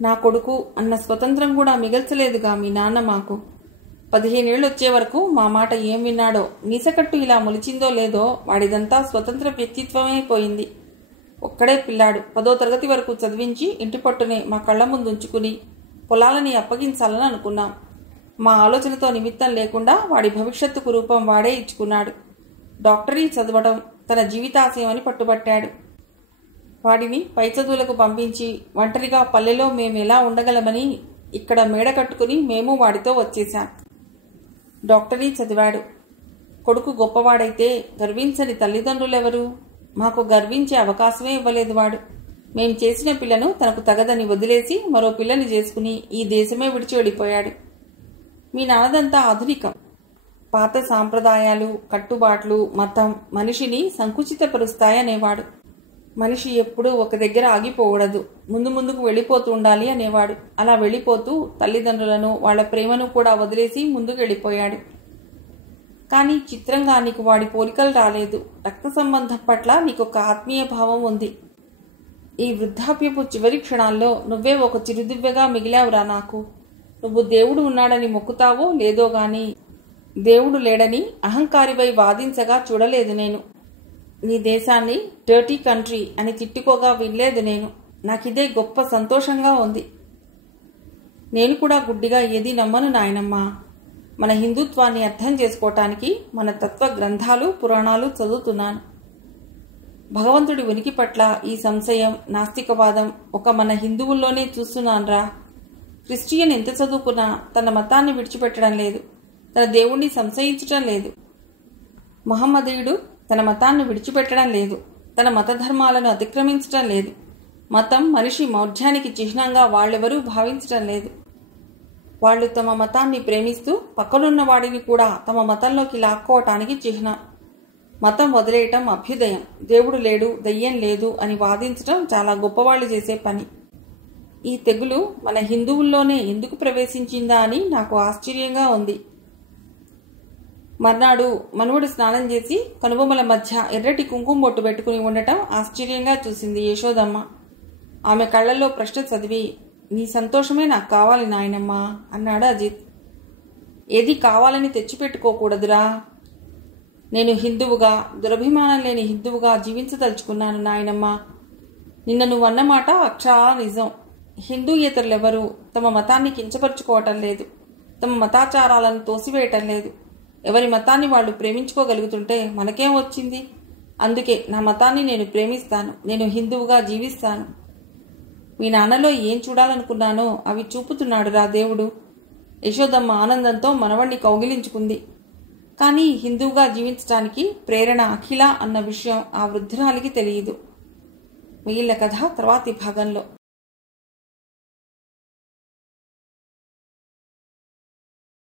నా కొడుకు అన్న స్వతంత్రం కూడా మిగల్చలేదుగా మీ నాన్న మాకు. 15 ఏళ్ళు వచ్చే వరకు మా మాట ఏం విన్నాడో, మీసకట్టు ఇలా మొలిచిందో లేదో వాడిదంతా స్వతంత్ర వ్యక్తిత్వమే పోయింది. ఒక్కడే పిల్లాడు. 10వ తరగతి వరకు చదివించి ఇంటి పట్టునే మా కళ్ల ముందు ఉంచుకుని పొలాలని అప్పగించాలని అనుకున్నాం. మా ఆలోచనతో నిమిత్తం లేకుండా వాడి భవిష్యత్తుకు రూపం వాడే ఇచ్చుకున్నాడు. డాక్టరీ చదవడం తన జీవితాశయమని పట్టుబట్టాడు. వాడిని పై చదువులకు పంపించి ఒంటరిగా పల్లెలో మేము ఎలా ఉండగలమని ఇక్కడ మేడ కట్టుకుని మేము వాడితో వచ్చేశాం. డాక్టరీ చదివాడు. కొడుకు గొప్పవాడైతే గర్వించని తల్లిదండ్రులెవరు? మాకు గర్వించే అవకాశమే ఇవ్వలేదు వాడు. మేం చేసిన పిల్లను తనకు తగదని వదిలేసి మరో పిల్లని చేసుకుని ఈ దేశమే విడిచి వెళ్ళిపోయాడు. మీ నాన్నదంతా ఆధునికం. పాత సాంప్రదాయాలు, కట్టుబాట్లు, మతం మనిషిని సంకుచితపరుస్తాయనేవాడు. మనిషి ఎప్పుడూ ఒక దగ్గర ఆగిపోకూడదు, ముందుకు వెళ్ళిపోతూ ఉండాలి అనేవాడు. అలా వెళ్ళిపోతూ తల్లిదండ్రులను వాళ్ల ప్రేమను కూడా వదిలేసి ముందుకు వెళ్ళిపోయాడు. కానీ చిత్రంగా నీకు వాడి పోలికలు రాలేదు. రక్త సంబంధం పట్ల నీకొక ఆత్మీయ భావం ఉంది. ఈ వృద్ధాప్యపు చివరి క్షణాల్లో నువ్వే ఒక చిరుదివ్వెగా మిగిలావురా నాకు. నువ్వు దేవుడు ఉన్నాడని మొక్కుతావో లేదో గాని దేవుడు లేడని అహంకారివై వాదించగా చూడలేదు నేను. నీ దేశాన్ని డర్టీ కంట్రీ అని తిట్టుకోగా వినలేదు నేను. నాకిదే గొప్ప సంతోషంగా ఉంది. నేను కూడా గుడ్డిగా ఏది నమ్మను నాయనమ్మా. మన హిందుత్వాన్ని అర్థం చేసుకోవటానికి మన తత్వ గ్రంథాలు, పురాణాలు చదువుతున్నాను. భగవంతుడి ఉనికి పట్ల ఈ సంశయం, నాస్తికవాదం ఒక మన హిందువుల్లోనే చూస్తున్నాన్రా. క్రిస్టియన్ ఎంత చదువుకున్నా తన మతాన్ని విడిచిపెట్టడం లేదు, తన దేవుణ్ణి సంశయించటం లేదు. మహమ్మదీయుడు తన మతాన్ని విడిచిపెట్టడం లేదు, తన మతధర్మాలను అతిక్రమించటం లేదు. మతం మనిషి మౌఢ్యానికి చిహ్నంగా వాళ్ళెవరూ భావించటం లేదు. వాళ్ళు తమ మతాన్ని ప్రేమిస్తూ పక్కనున్న వాడిని కూడా తమ మతంలోకి లాక్కోవటానికి చిహ్నం. మతం వదిలేయటం అభ్యుదయం. దేవుడు లేడు, దయ్యం లేదు అని వాదించటం చాలా గొప్పవాళ్లు చేసే పని. ఈ తెగులు మన హిందువుల్లోనే ఎందుకు ప్రవేశించిందా అని నాకు ఆశ్చర్యంగా ఉంది. మర్నాడు మనువుడు స్నానం చేసి కనుబొమ్మల మధ్య ఎర్రటి కుంకుమ బొట్టు పెట్టుకుని ఉండటం ఆశ్చర్యంగా చూసింది యశోదమ్మ. ఆమె కళ్లలో ప్రశ్న చదివి, నీ సంతోషమే నాకు కావాలి నాయనమ్మా అన్నాడు అజిత్. ఏది కావాలని తెచ్చిపెట్టుకోకూడదురా. నేను హిందువుగా, దురభిమానం లేని హిందువుగా జీవించదలుచుకున్నాను నాయనమ్మా. నిన్న నువ్వన్నమాట అక్షరా నిజం. హిందూయేతరులెవరూ తమ మతాన్ని కించపరుచుకోవటం లేదు, తమ మతాచారాలను తోసివేయటం లేదు. ఎవరి మతాన్ని వాళ్ళు ప్రేమించుకోగలుగుతుంటే మనకేం వచ్చింది? అందుకే నా మతాన్ని నేను ప్రేమిస్తాను, నేను హిందువుగా జీవిస్తాను. మీ నాన్నలో ఏం చూడాలనుకున్నానో అవి చూపుతున్నాడురా దేవుడు. యశోదమ్మ ఆనందంతో మనవణ్ణి కౌగిలించుకుంది. కానీ హిందువుగా జీవించడానికి ప్రేరణ అఖిల అన్న విషయం ఆ వృద్ధురాలికి తెలియదు. మిగిలిన కథ తర్వాతి భాగంలో.